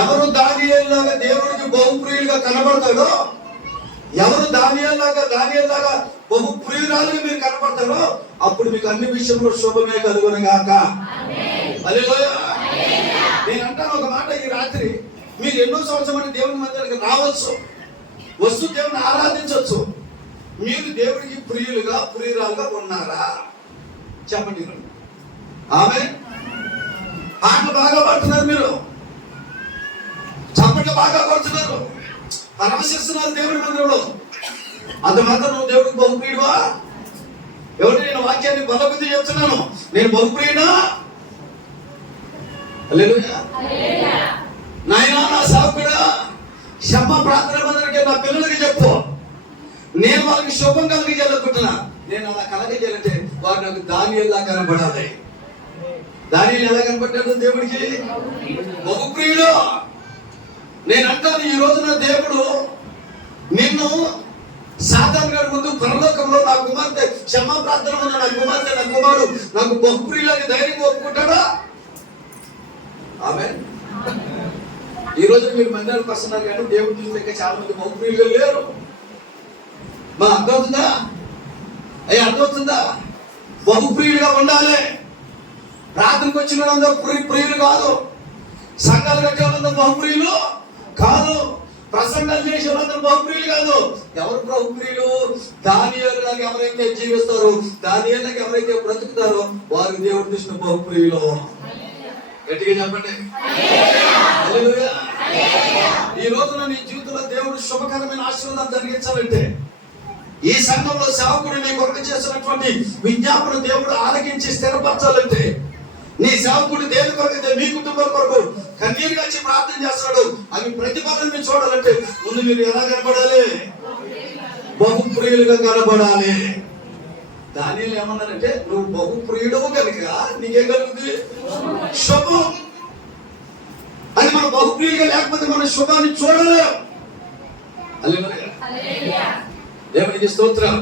ఎవరు దానియేలులాగా దేవుడికి బహుప్రియులుగా కనబడతాడో, ఎవరు దానియేలులాగా బహుప్రియురాలుగా మీరు కనబడతారో, అప్పుడు మీకు అన్ని విషయంలో శుభమే కలుగును గాక. హల్లెలూయా. నేను అంటాను ఒక మాట, ఈ రాత్రి మీరు ఎన్నో సంవత్సరాలు దేవుని మందిరానికి రావచ్చు, వస్తూ దేవుని ఆరాధించవచ్చు. మీరు దేవుడికి ప్రియురాలుగా ఉన్నారా? చెప్పండి. ఆమేన్. పాటలు బాగా పాడుతున్నారు, మీరు చప్పట్లు బాగా కొడుతున్నారు, పరమశిస్తున్నారు దేవుడి మందిరంలో. అంత మాత్రం నువ్వు దేవుడికి బహుప్రియుడువా? ఎవరు? నేను వాక్యాన్ని బలబుద్ధి చెప్తున్నాను. నేను బహుప్రియుడా? హల్లెలూయా. నాయనా, నా సేవకుడా, క్షమ ప్రార్థన మందిరానికి నా పిల్లలకి చెప్పు, నేను వాళ్ళకి శుభం కలిగజేయాలనుకుంటున్నా. నేను అలా కలగజేయాలంటే వారు నాకు దానియేలులా కనబడాలి. దానియేలు ఎలా కనబడ్డాడు దేవుడికి? బహుప్రియుడు. నేను అంటాను, ఈ రోజున దేవుడు నిన్ను సాతాను గారి ముందు పరలోకంలో నా కుమార్తె క్షమా ప్రార్థన ముందు నా కుమార్తె నా కుమారుడు నాకు బహుప్రియులని ధైర్యంగా ఒప్పుకుంటాడా? ఆమేన్. ఈ రోజు మీరు మందిరానికి వస్తున్నారు కానీ దేవుడు చూస్తే చాలా మంది బహుప్రియులుగా లేరు. అర్థమవుతుందా? అర్థమవుతుందా? బహుప్రియులుగా ఉండాలి. ప్రార్థనకు వచ్చిన వాళ్ళందరూ ప్రియులు కాదు, సంఘాలు కట్టే వాళ్ళందరూ బహుప్రియులు కాదు, ప్రసంగాలు చేసే వాళ్ళందరూ బహుప్రియులు కాదు. ఎవరు బహుప్రియులు? దానియేలులాగా ఎవరైతే జీవిస్తారో, దానియేలులాగా ఎవరైతే బ్రతుకుతారో వారు దేవుడి దృష్టిలో బహుప్రియులు. గట్టిగా చెప్పండి. హల్లెలూయా. ఈ రోజున నీ జీవితంలో దేవుడు శుభకరమైన ఆశీర్వాదాలు జరిగించాలంటే, ఈ సంఘంలో సేవకుడు నీ కొరకు చేస్తున్నటువంటి విజ్ఞాపన దేవుడు ఆలకించి స్థిరపరచాలంటే, నీ సేవకుడు దేని కొరకు, మీ కుటుంబం కొరకు కన్నీరుగా వచ్చి ప్రార్థన చేస్తున్నాడు, అవి ప్రతిఫలం మీరు చూడాలంటే ముందు మీరు ఎలా కనబడాలి? బహుప్రియులుగా కనబడాలి. దానియేలు ఏమన్నారంటే, నువ్వు బహుప్రియుడవు కనుక నీకేం కలుగుతుంది? శుభం. అని మనం బహుప్రియులుగా లేకపోతే మన శుభాన్ని చూడలేం. హల్లెలూయా. దేవునికి స్తోత్రం.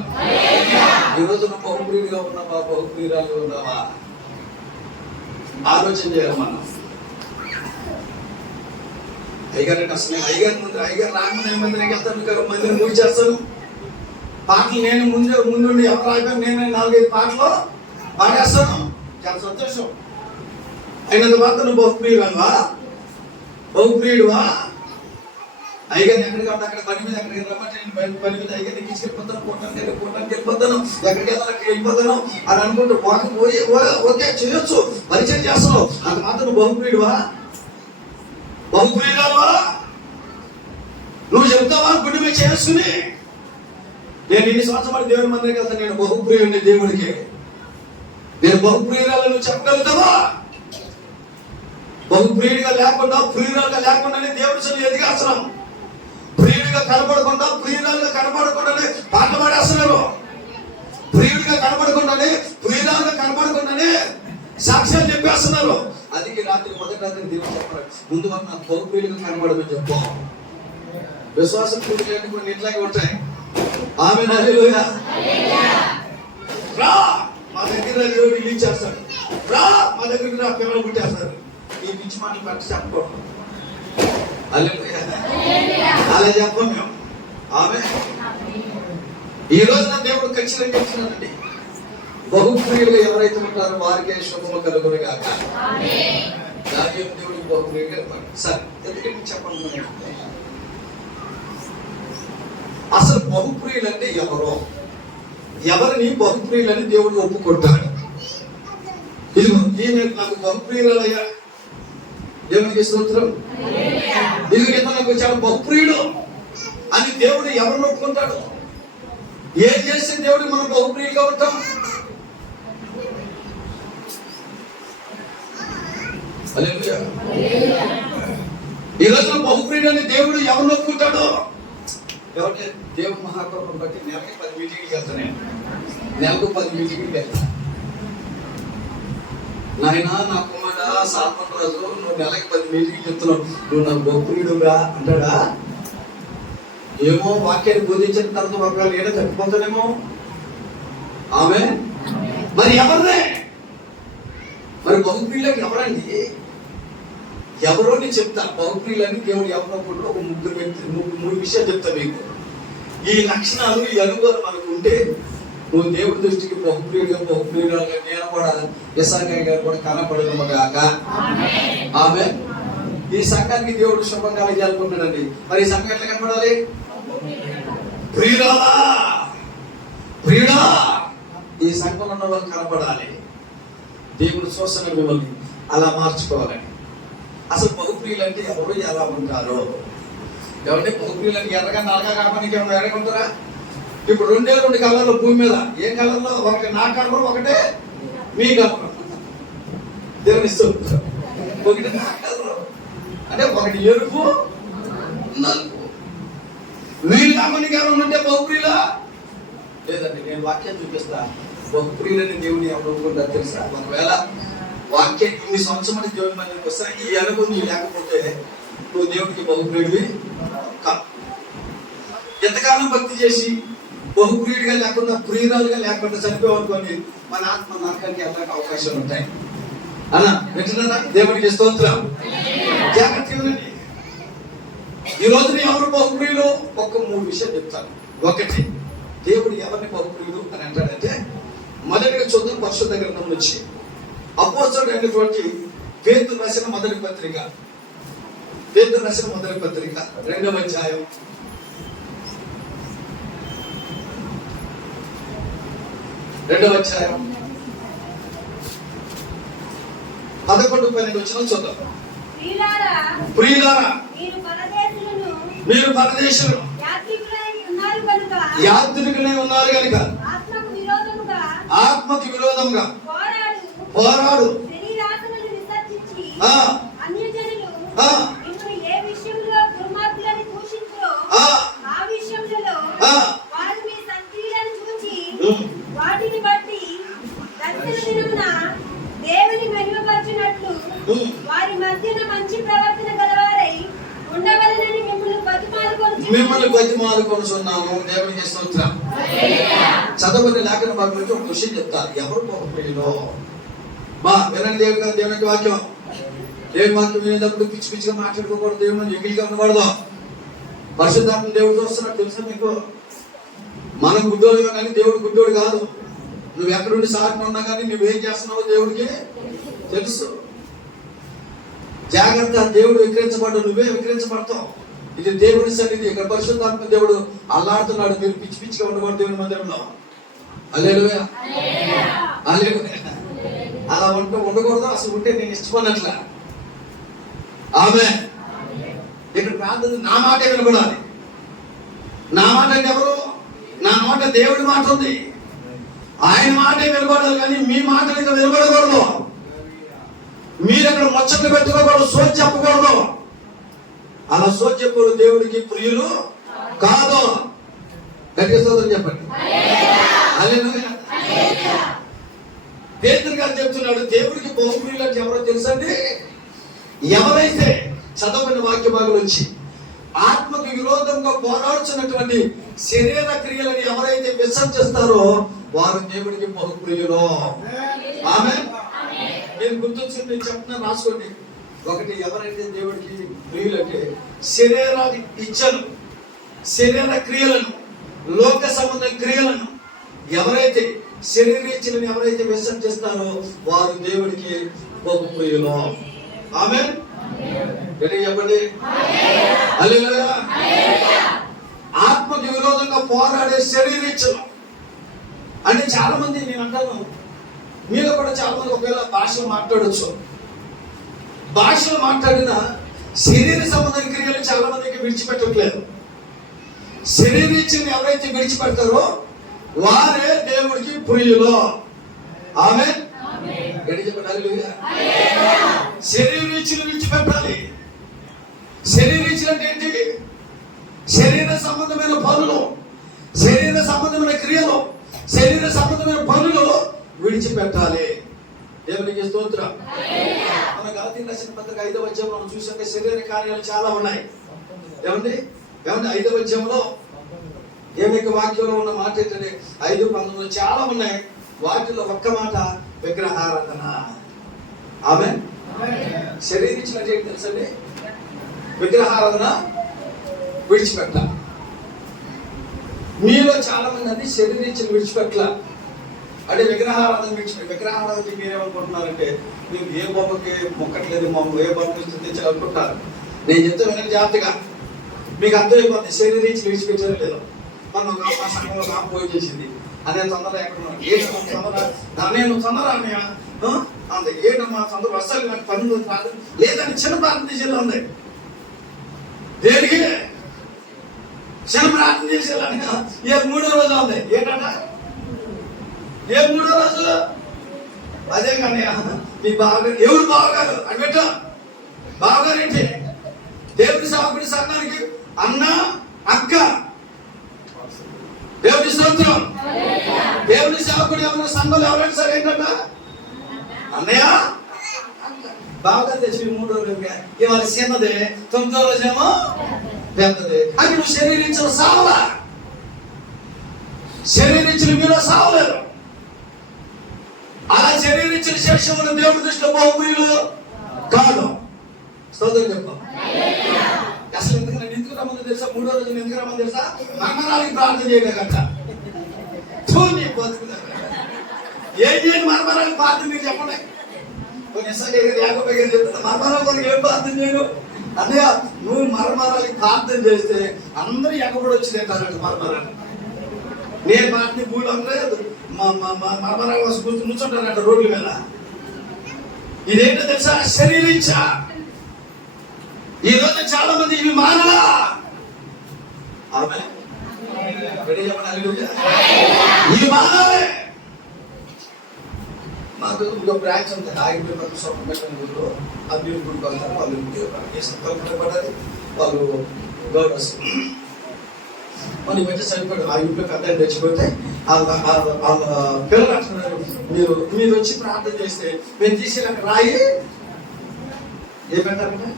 ఈ రోజు నువ్వు బహుప్రియుడిగా ఉన్నావా? బహుప్రియురాలుగా ఉన్నావా? ఆలోచన చేయాలి మనం. అయ్యగారు అంటే అసలు నేను అయ్యగారు రాకుండా మందిరికి వెళ్తాను, మందిని మూడు చేస్తాను. పాటలు నేను ముందు ఎవరు రాకపోయినా నేను 4-5 పాటలు పాడేస్తాను. చాలా సంతోషం. అయినంత మాత్రం నువ్వు బహుప్రియుడువా? బహుప్రియుడువా? అయ్యగారిని ఎక్కడికి వెళ్తా అక్కడ పని మీద ఎక్కడికి రమ్మంటే పని మీద అయ్యగారిని తీసుకెళ్ళిపోతాను, కూటానికి వెళ్ళిపోతాను, ఎక్కడికి వెళ్తాను అక్కడికి వెళ్ళిపోతాను అని అనుకుంటూ ఓకే చేయొచ్చు, పరిచయం చేస్తున్నావు. అంత మాత్రం నువ్వు బహుప్రియుడువా? బహుప్రియురాలువా? నువ్వు చెప్తావా గుడి మీద చేసుకుని నేను ఇన్ని సంవత్సరాలు దేవుని మందిరికి వెళ్తాను, నేను బహుప్రియుడిని దేవుడికి, నేను బహుప్రియురాలు నువ్వు చెప్పగలుగుతావా? బహుప్రియుడిగా లేకుండా ప్రియురాలుగా లేకుండానే దేవుడి సొంత ఎదిగేస్తున్నాం. ప్రియుడిగా కనపడకుండా ప్రియురాలుగా కనపడకుండానే పాటలు పాడేస్తున్నారు. ప్రియుడిగా కనపడకుండానే ప్రియురాలుగా కనపడకుండానే సాక్ష్యాలు చెప్పేస్తున్నారు. అది మొదటి రాత్రి దేవుడు చెప్పారు, ముందు నాకు బహుప్రియుడిగా కనపడమని చెప్పు. విశ్వాసం పూర్తి కొన్ని ఇట్లాగే ఉంటాయి. ఆమేన్, హల్లెలూయా. రా మా దగ్గర దేవుడు ఇల్లు ఇచ్చేస్తాడు, రా మా దగ్గరికి రా పిల్లలు పుట్టేస్తారు. ఈ పిచ్చి మాటలు పట్టి చెప్పకూడదు. హల్లెలూయా. అలా చెప్పం మేము. ఆమేన్. ఈ రోజున దేవుడు ఖచ్చితంగా చెప్తున్నానండి, బహుప్రియులుగా ఎవరైతే ఉంటారో వారికే శుభము కలుగును గాక. ఆమేన్. దేవుడికి బహుప్రియులుగా సరే ఎందుకంటే చెప్పాలనుకున్నాను, అసలు బహుప్రియులు అంటే ఎవరో, ఎవరిని బహుప్రియులని దేవుడు ఒప్పుకుంటాడు. ఇదిగో ఈయన నాకు బహుప్రియులయ్యా, దేవునికి స్తోత్రం. ఇదిగో నాకు చాలా బహుప్రియుడు అని దేవుడు ఎవరిని ఒప్పుకుంటాడు? ఏం చేస్తే దేవుడికి మనం బహుప్రియులుగా ఉంటాం? హల్లెలూయా. ఈ రోజున బహుప్రియుడు అని దేవుడు ఎవరిని ఒప్పుకుంటాడు? ఎవరి దేవుడు మహాకృపను బట్టి నెలకి 10 మీటింగ్కి వెళ్తాను, నేను నెలకు 10 మీటింగ్కి వెళ్తాను. నాయన నా కుమారుడ సాల్మన్ రాజు, నువ్వు నెలకి 10 మీటింగ్కి చెప్తున్నావు, నువ్వు నాకు బహుప్రియుడుగా అంటాడా? ఏమో వాక్యాన్ని బోధించిన తర్వాత ఒకవేళ ఏదో తప్పిపోతానేమో. ఆమె మరి ఎవరిదే? మరి బహుప్రియులకు ఎవరండి? ఎవరో నేను చెప్తా. బహుప్రియులని దేవుడు ఎవరో కూడా ఒక 3 విషయాలు చెప్తా మీకు. ఈ లక్షణాలు ఈ అనుభవం మనకు ఉంటే నువ్వు దేవుడి దృష్టికి బహుప్రియుడుగా నేను కూడా ఇస్సాకాయ గారు కూడా కనపడను గాక. ఆమె ఈ సంఘానికి దేవుడు శుభంగా చేయాలనుకుంటున్నాడండి. మరి ఈ సంఘం ఎట్లా కనపడాలి? ప్రియురాలా, ప్రియుడా, ఈ సంఘంలో ఉన్న వాళ్ళు కనపడాలి. దేవుడు చూస్తున్న మిమ్మల్ని అలా మార్చుకోవాలని. అసలు బహుప్రియులు అంటే ఎవరు, ఎలా ఉంటారు? ఎవరంటే బహుప్రియులు అంటే ఎర్రగా నల్లగా కాకుండా ఏమన్నా ఎడగొంటారా? ఇప్పుడు 2 కలర్లు భూమి మీద, ఏ కలర్లో? ఒకటి నా కలర్, ఒకటే మీ కలర్. దేవుని ఇస్తుంది. ఒకటి నా కలర్ అంటే ఒకటి ఎరుపు, నలుపు. వీళ్ళు కాకుండా ఎవరు ఉంటే బహుప్రియులా? లేదండి, నేను వాక్యం చూపిస్తా. బహుప్రియులని దేవుని ఎవరు అనుకుంటారు తెలుసా? ఒకవేళ వాక్యం ఇన్ని సంవత్సరాలు దేవుని మందికి వస్తా ఈ అనుభవం లేకపోతే నువ్వు దేవుడికి బహుప్రియుడివి కాదు. ఎంతకాలం భక్తి చేసి బహుప్రియుడిగా లేకుండా ప్రియురాలుగా లేకుండా చనిపోవనుకోని మన ఆత్మ నరకానికి వెళ్ళడానికి అవకాశాలు ఉంటాయి. అలా వింటున్నారా? దేవుడికి స్తోత్రం. జాగ్రత్తగా ఈ రోజున ఎవరు బహుప్రియులు? ఒక 3 విషయాలు చెప్తాను. ఒకటి, దేవుడు ఎవరిని బహుప్రియుడు అని అంటాడంటే, మొదటిగా చూద్దాం పరిశుద్ధ గ్రంథం నుంచి అపోస్తలుడైనటువంటి పేతురు రాసిన మొదటి పత్రిక, 2వ అధ్యాయం 11-12 వచనం చూద్దాం. ప్రియులారా, మీరు పరదేశులు యాత్రికులై ఉన్నారు కనుక ఆత్మకు విరోధముగా పోరాడు. వాటిని బట్టి దేవుని మహిమపరచునట్లు వారి మధ్యన మంచి ప్రవర్తన గలవారై ఉండవలనని మిమ్మల్ని బతిమాలుకొనుచున్నాము. దేవునికి స్తోత్రం. చదవని లేఖన భాగం నుంచి ఒక విషయం చెప్తారు. ఎవరు బహుప్రియులు? వినండి దేవునికి వాక్యం. దేవుని వాక్యం వినేటప్పుడు పిచ్చి పిచ్చిగా మాట్లాడుకోకూడదు, దేవుని ఎగిలిగా ఉండకూడదు. పరిశుద్ధాత్మ దేవుడు చూస్తున్నాడు తెలుసా మీకు? మనం గుడ్డోడు కానీ దేవుడు గుడ్డోడు కాదు. నువ్వు ఎక్కడుండి సాధన ఉన్నా కానీ నువ్వేం చేస్తున్నావో దేవుడికి తెలుసు. జాగ్రత్త, దేవుడు విక్రించబడ్డు, నువ్వే విక్రించబడతావు. ఇది దేవుడి సన్నిధి. ఇక్కడ పరిశుద్ధాత్మ దేవుడు అల్లాడుతున్నాడు. మీరు పిచ్చి పిచ్చిగా ఉండకూడదు దేవుని మందిరంలో. హల్లెలూయా, హల్లెలూయా. అలా ఉండకూడదు. అసలు ఉంటే నేను ఇష్టపడినట్ల. ఆమేన్. ఇక్కడ ప్రార్థన నా మాట వినబడాలి. నా మాట అంటే ఎవరు? నా మాట దేవుడి మాట ఉంది. ఆయన మాటే వినబడాలి కానీ మీ మాట ఇక్కడ వినబడకూడదు. మీరు అక్కడ ముచ్చట్లు పెట్టుకోకూడదు, సోచి చెప్పకూడదు. అలా సోచి చెప్పరు దేవుడికి ప్రియులు కాదు. గట్టిగా స్తోత్రం చెప్పండి. హల్లెలూయా. పేతురు గారు చెప్తున్నాడు, దేవుడికి బహుప్రియులు అంటే ఎవరో తెలుసండి? ఎవరైతే చదవని వాక్య భాగం నుంచి ఆత్మకు విరోధంగా పోరాడుతున్నటువంటి శరీర క్రియలను ఎవరైతే విసర్జిస్తారో వారు దేవుడికి బహుప్రియులు. ఆమేన్. నేను గుర్తొచ్చింది, నేను చెప్తున్నా, రాసుకోండి. ఒకటి, ఎవరైతే దేవుడికి ప్రియులంటే శరీర ఇచ్చను, శరీర క్రియలను, లోక సంబంధ క్రియలను ఎవరైతే శరీర ఇచ్చలను ఎవరైతే విసర్జిస్తారో వారు దేవుడికి బహుప్రియులు. ఆమేన్. గట్టిగా చెప్పండి. హల్లెలూయా. ఆత్మకి విరోధంగా పోరాడే శరీర ఇచ్చలు అంటే చాలా మంది, నేను అంటాను మీలో కూడా చాలా మంది ఒకవేళ భాషలో మాట్లాడొచ్చు. భాషలో మాట్లాడిన శరీర సంబంధ క్రియలు చాలా మందికి విడిచిపెట్టట్లేదు. శరీర ఇచ్చని ఎవరైతే విడిచిపెడతారో వారే దేవుడికి ప్రియులు. ఆమేన్. శరీర ఇచ్చలు విడిచిపెట్టాలి. శరీర ఇచ్చలు అంటే ఏంటి? శరీర సంబంధమైన పనులు, శరీర సంబంధమైన క్రియలు, శరీర సంబంధమైన పనులు విడిచిపెట్టాలి. దేవునికి స్తోత్రం. మన గలతీయులకు రాసిన పత్రిక 5వ అధ్యాయంలో మనం చూసాక శరీర కార్యాలు చాలా ఉన్నాయి. ఏమండి 5వ అధ్యాయంలో దేవుని యొక్క వాక్యంలో ఉన్న మాట ఏంటంటే 5:19 చాలా ఉన్నాయి. వాటిలో ఒక్క మాట విగ్రహారాధన. ఆమేన్. శరీరించినట్టు ఏంటి తెలుసండి? విగ్రహారాధన విడిచిపెట్టాలి. మీలో చాలా మంది అన్ని శరీరించిన విడిచిపెట్టాల అంటే విగ్రహారాధన విడిచిపెట్టి. విగ్రహారాధన మీరేమనుకుంటున్నారంటే మీరు ఏ బొమ్మకి మొక్కట్లేదు, ఏ బొమ్మకి స్థుతించాలనుకుంటున్నారు. నేను చెప్తే వినని జాగ్రత్తగా మీకు అర్థమైపోతుంది. శరీరించి విడిచిపెట్టారో లేదో. మనం ఆ సంఘంలో నాకు పోయి చేసింది అదే తొందర ఎక్కడున్నాను నేను తొందర అంత ఏటమ్మా తొందర అసలు నాకు పని రాదు లేదని చిన్న ప్రార్థన చేసేలా ఉంది. దేనికి చిన్న ప్రార్థన చేసేలాని ఏ 3వ రోజు ఉంది. ఏంటంట ఏ 3వ రోజు? అదే కానీ మీ బావగారు ఎవరు బావగారు అని పెట్ట బావగారు ఏంటి? దేవుడి సాకుడి సంఘానికి అన్న అక్క. దేవుడి స్తోత్రం. దేవుడి సేవకుడు ఎవరైనా సంఘంలో ఎవరైనా సరే ఏంటంట అన్నయ్య బావగారు తెచ్చి 3వ రోజుగా ఇవాళ చిన్నదే, 9వ రోజేమో పెద్దదే. అది నువ్వు శరీరించిన సావలా, శరీరించిన మీలో సావలేదు. అలా శరీరించిన శేషం ఉన్న దేవుడి దృష్టిలో బహుప్రియులు కాదు. స్తోత్రం చెప్పు. అసలు ఎందుకు రమ్మంది తెలుసా? 3వ రోజు ఎందుకు రమ్మంది తెలుసా? మర్మరాలకి ప్రార్థన చేయలేక. ఏం చేయండి మర్మరాలకి ప్రార్థన? మీరు చెప్పండి. మర్మరాల కొరకు ఏం ప్రార్థన చేయను? అదే నువ్వు మర్మరాలకి ప్రార్థన చేస్తే అందరూ ఎక్కబడి వచ్చి తింటారంట మర్మరాలు. నేను వాటిని భూలు అందరూ మర్మరాల కోసం కూర్చుంటారంట రోడ్ల మీద. ఇదేంటో తెలుసా? శరీరించ. ఈ రోజు చాలా మంది ఇవి మానలా. ఇవి మానాలే. మాకు ఇంకో బ్రాంచ్ ఉంది. ఆగిపోయి సొంత అభివృద్ధి గుడికి వాళ్ళు పడాలి. వాళ్ళు గవర్నర్స్ మన మధ్య చనిపోయాడు. ఆ ఇంట్లో పెద్ద తెచ్చిపోతే వాళ్ళ పిల్లలు అంటున్నారు, మీరు వచ్చి ప్రార్థన చేస్తే మేము తీసేలాక రాయి ఏమంటారంటే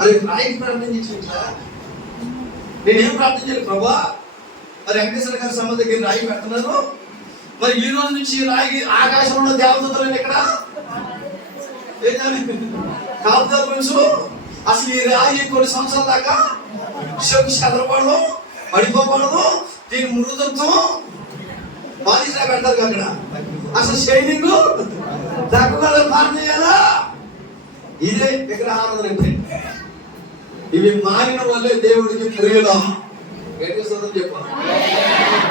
అది రాయికి ప్రార్థన చేసినట్లా. నేనేం ప్రార్థన చేయాలి ప్రభా? మరి వెంకటేశ్వర గారి సమ దగ్గర రాయి పెడుతున్నాను. మరి ఈ రోజు నుంచి రాయి ఆకాశంలో దేవతలు ఇక్కడ కాపుదల మనుషు అసలు ఈ రాయి కొన్ని సంవత్సరాల దాకా చెదరపడదు, పడిపోకూడదు, దీని మృదుత్వం బాధించా పెడతారు అక్కడ. అసలు షైనింగ్ తగ్గకుండా పాలన చేయాలా? ఇదే విగ్రహారాధన అంటే. ఇవి మారిన వల్లే దేవుడికి ప్రియులం. చెప్పు,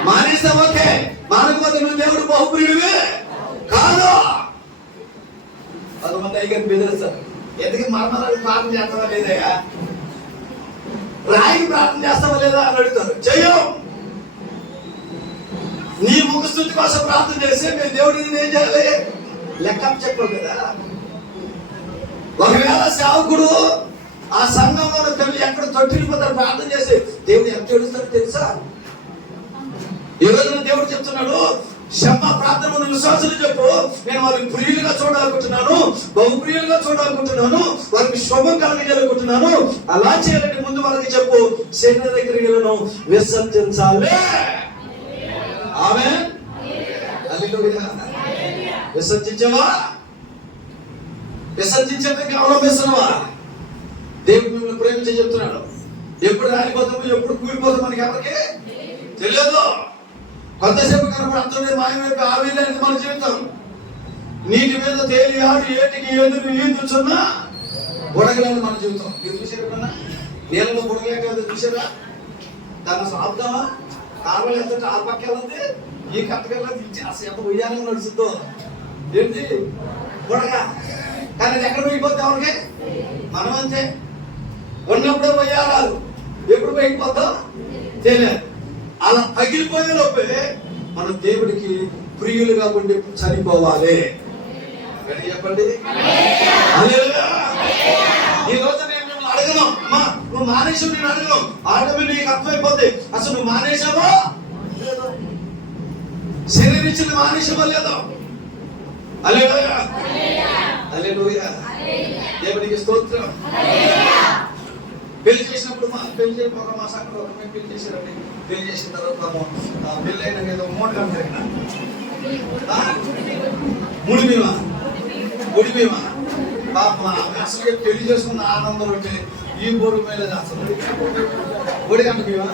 మానేస్తా ఓకే, మానకపోతే నువ్వు దేవుడు బహుప్రియుడివే కాదు. కొంతమంది అయ్యారు బెదిరిస్తారు, ఎందుకు మరణాలకు ప్రార్థన చేస్తావా లేదయ్యా, రాయికి ప్రార్థన చేస్తావా లేదా అని అడుగుతారు. చెయ్యం. నీ ముఖస్థుతి కోసం ప్రార్థన చేస్తే మేము దేవుడిని ఏం చేయాలి? లెక్క చెప్పాలి కదా. ఒకవేళ సేవకుడు ఆ సంఘంలో తల్లి ఎక్కడ తొట్టిపోతారు ప్రార్థన చేసి దేవుడు ఎంత ఏడుస్తాడో తెలుసా? ఈ రోజున దేవుడు చెప్తున్నాడు, క్షమ ప్రార్థన విశ్వాసులు చెప్పు, నేను వారిని ప్రియులుగా చూడాలనుకుంటున్నాను, బహుప్రియులుగా చూడాలనుకుంటున్నాను, వారికి శుభం కలిగించాలనుకుంటున్నాను. అలా చేయాలంటే ముందు వాళ్ళకి చెప్పు, శరీర దగ్గరికి వెళ్ళను విసర్జించాలి. ఆమేన్. హల్లెలూయా. విసర్జించావా? విసర్జించడానికి అవలంబిస్తున్నావా? దేవుడు మిమ్మల్ని ప్రేమించి చెప్తున్నాడు. ఎప్పుడు రాలిపోతాము, ఎప్పుడు కూలిపోతాం మనకి ఎవరికి తెలియదు. కొంతసేపు కనపడి అంతటి మాయమైపు ఆవిలేని మన జీవితం. నీటి మీద తేలి ఆడు ఏటికి ఎదురు ఈదుచున్నా బుడగలేని మన జీవితం. మీరు చూసారు ఎప్పుడన్నా? నీళ్ళలో బుడగలేక చూసారా? దాన్ని అసలు ఆపుతావా? కాలువలు ఎంత ఆ పక్క వెళ్ళద్ది, ఈ కట్టకెళ్ళది, అసలు ఎంత ఉయ్యాలంగా నడుస్తుందో. ఏంటి బుడగ? కానీ అది ఎక్కడ పోయిపోతే ఎవరికి? మనం అంతే. ఉన్నప్పుడే పోయారాదు, ఎప్పుడు పోయిపోతాం తెలియదు. అలా పగిలిపోయే లోపే మనం దేవుడికి ప్రియులుగా ఉండి చనిపోవాలి. చెప్పండి. ఈ రోజు నేను మిమ్మల్ని అడగను, అమ్మా నువ్వు మానేసావు, నేను అడగను. ఆటోమేటిక్ నీకు అర్థమైపోద్ది అసలు నువ్వు మానేసావో లేదో, శరీరించింది మానేసావో లేదో. హల్లెలూయా. హల్లెలూయా. దేవునికి స్తోత్రం. పెళ్లి చేసినప్పుడు పెళ్లి మా సంఘంలో ఒక పెళ్లి చేశారండి. పెళ్లి చేసిన తర్వాత పెళ్లి అయినా ఏదో మూడు గంటలు ముడి బీమా పాప అసలు పెళ్లి చేసుకున్న ఆనందం ఉంటే ఈ బోరు మీద చేస్తుంది. ఒడి గంట బీమా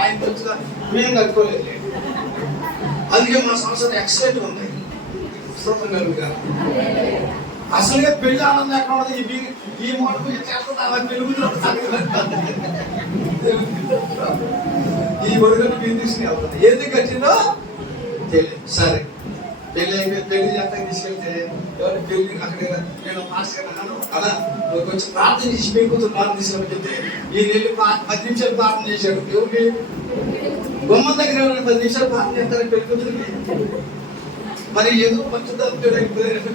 ఆయన వచ్చిన మేము కట్టుకోలేదు. అందుకే మా సంవత్సరం ఎక్సలెంట్ ఉంది. అసలుగా పెళ్లి ఆనందం ఎక్కడ ఉన్నది? ఈ మోడకు ఈ ఒడిగట్టు మీరు తీసుకుని ఎందుకు కట్టిందో తెలియదు. సరే పెళ్లి అయిపోయి పెళ్లి చేస్తానికి తీసుకెళ్తే ఎవరి పెళ్లి అక్కడ నేను మాస్టర్ అన్నాను అలా కొంచెం ప్రార్థన చేసి మీ కూతురు ప్రార్థన చేసినప్పుడు చెప్తే ఈ నెల్లి 10 నిమిషాలు ప్రార్థన చేశాడు. ఎవరికి? గుమ్మం దగ్గర 10 నిమిషాలు ప్రార్థన చేస్తారని పెళ్లి కూతురికి. మరి ఏదో కొంచెం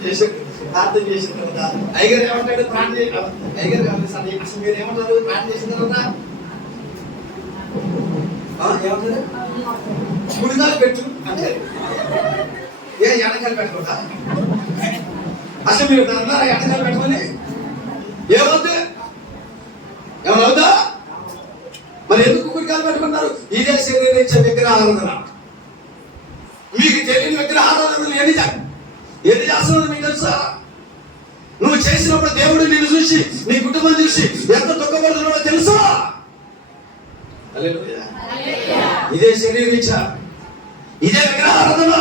చేశాడు. ప్రార్థన చేసిన తర్వాత అయ్యగారు ఏమంటాడు? ప్రార్థన చేయాలి. అయ్యగారు కావాలి సార్, మీరు ఏమంటారు? ప్రార్థన చేసిన తర్వాత ఏమంటారు? గుడికాలు పెట్టు అంటే ఏ ఎడకాలు పెట్టకుండా అసలు మీరు అన్నారా ఎడకాలు పెట్టమని? ఏమవుతుంది? ఏమన్నా అవుతా? మరి ఎందుకు గుడికాలు పెట్టుకున్నారు? ఇదే శరీరించే విగ్రహారాధన. మీకు తెలియని విగ్రహారాధనలు ఎన్ని చేస్తున్నది మీకు తెలుసా? నువ్వు చేసినప్పుడు దేవుడు నిన్ను చూసి నీ కుటుంబం చూసి ఎంత దుఃఖపడుతున్నాడో తెలుసా? హల్లెలూయా. ఇదే శరీరీచ్చ, ఇదే విగ్రహారాధన.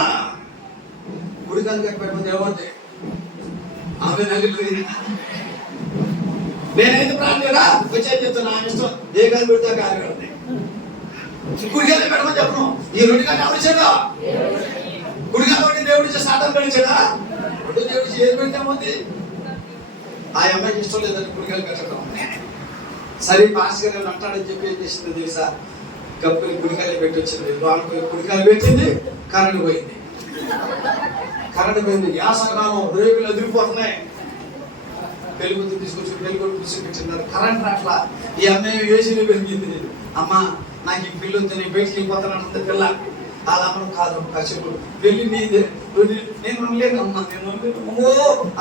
గుడికాలు కట్టిపెట్టమని ఏమంటే ఆమె నేనైతే ప్రాణేరా వచ్చేది చెప్తాను. నా ఇష్టం ఏ కాలు పెడతా కాలు పెడతాయి. గుడికాలు పెట్టమని చెప్పను. ఈ 2 కాలు ఎవరు ఇచ్చాడా? గుడికాలు దేవుడి సాధన పెంచాడా? దేవుడి ఏది పెడతామంది? ఆ అమ్మాయికి ఇష్టం లేదని గుడికాలు పెట్టడం. సరే పాస్టర్ గారు అంటాడని చెప్పి ఏం చేసింది తెలుసా? కప్పుని గుడికాయలు పెట్టి వచ్చింది. వాళ్ళకి గుడికాయలు పెట్టింది, కరెంట్ పోయింది. యాసకాలం రేగులు ఎదిరిపోతున్నాయి. పెళ్ళికొద్దు తీసుకొచ్చి పెళ్ళికొట్టు తీసుకొచ్చిన్నారు. కరెంట్ రాట్లా. ఈ అమ్మాయి వేసిలో పెరిగింది. అమ్మ నాకు ఈ పిల్లి వద్దు, నేను బయటికి వెళ్ళిపోతానంటుంది పిల్ల. అలా అమ్మను కాదు కచ్చిపు వెళ్ళి నీదే నేను ఉండలేను అమ్మా, నేను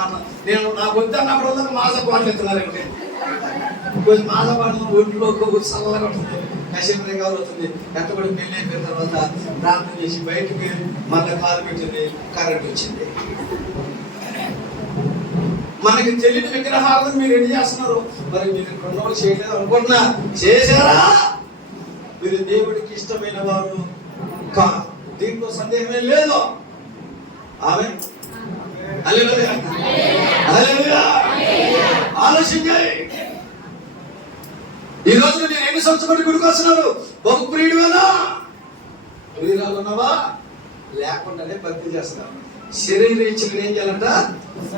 అన్న నేను నాకు వద్దు అన్నప్పుడు మాస పాటలు ఎత్తున్నారంటే కొంచెం మాస పాటలు ఒంట్లో చల్లగా ఉంటుంది, కశ్యపం అవుతుంది. ఎంతబడి పెళ్లి అయిపోయిన తర్వాత ప్రార్థన చేసి బయటకు మళ్ళీ కాలు పెట్టింది, కరెంట్ వచ్చింది. మనకి తెలియని విగ్రహాలను మీరు ఎన్ని చేస్తున్నారు? మరి మీరు ఇక్కడ ఉన్నవాళ్ళు చేయలేదు అనుకుంటున్నా, చేశారా? మీరు దేవుడికి ఇష్టమైన వారు కాదు, దీంట్లో సందేహమే లేదు. ఆమె హల్లెలూయా, హల్లెలూయా. ఆలోచించాలి. ఈ రోజు నేను ఎన్ని సంవత్సరాలు గుడికి వస్తున్నాను? బహు ప్రియుడువేనా? ప్రియురాలు ఉన్నావా? లేకుండానే భక్తి చేస్తున్నావు. శరీర ఇచ్చిన ఏం చేయాలంట?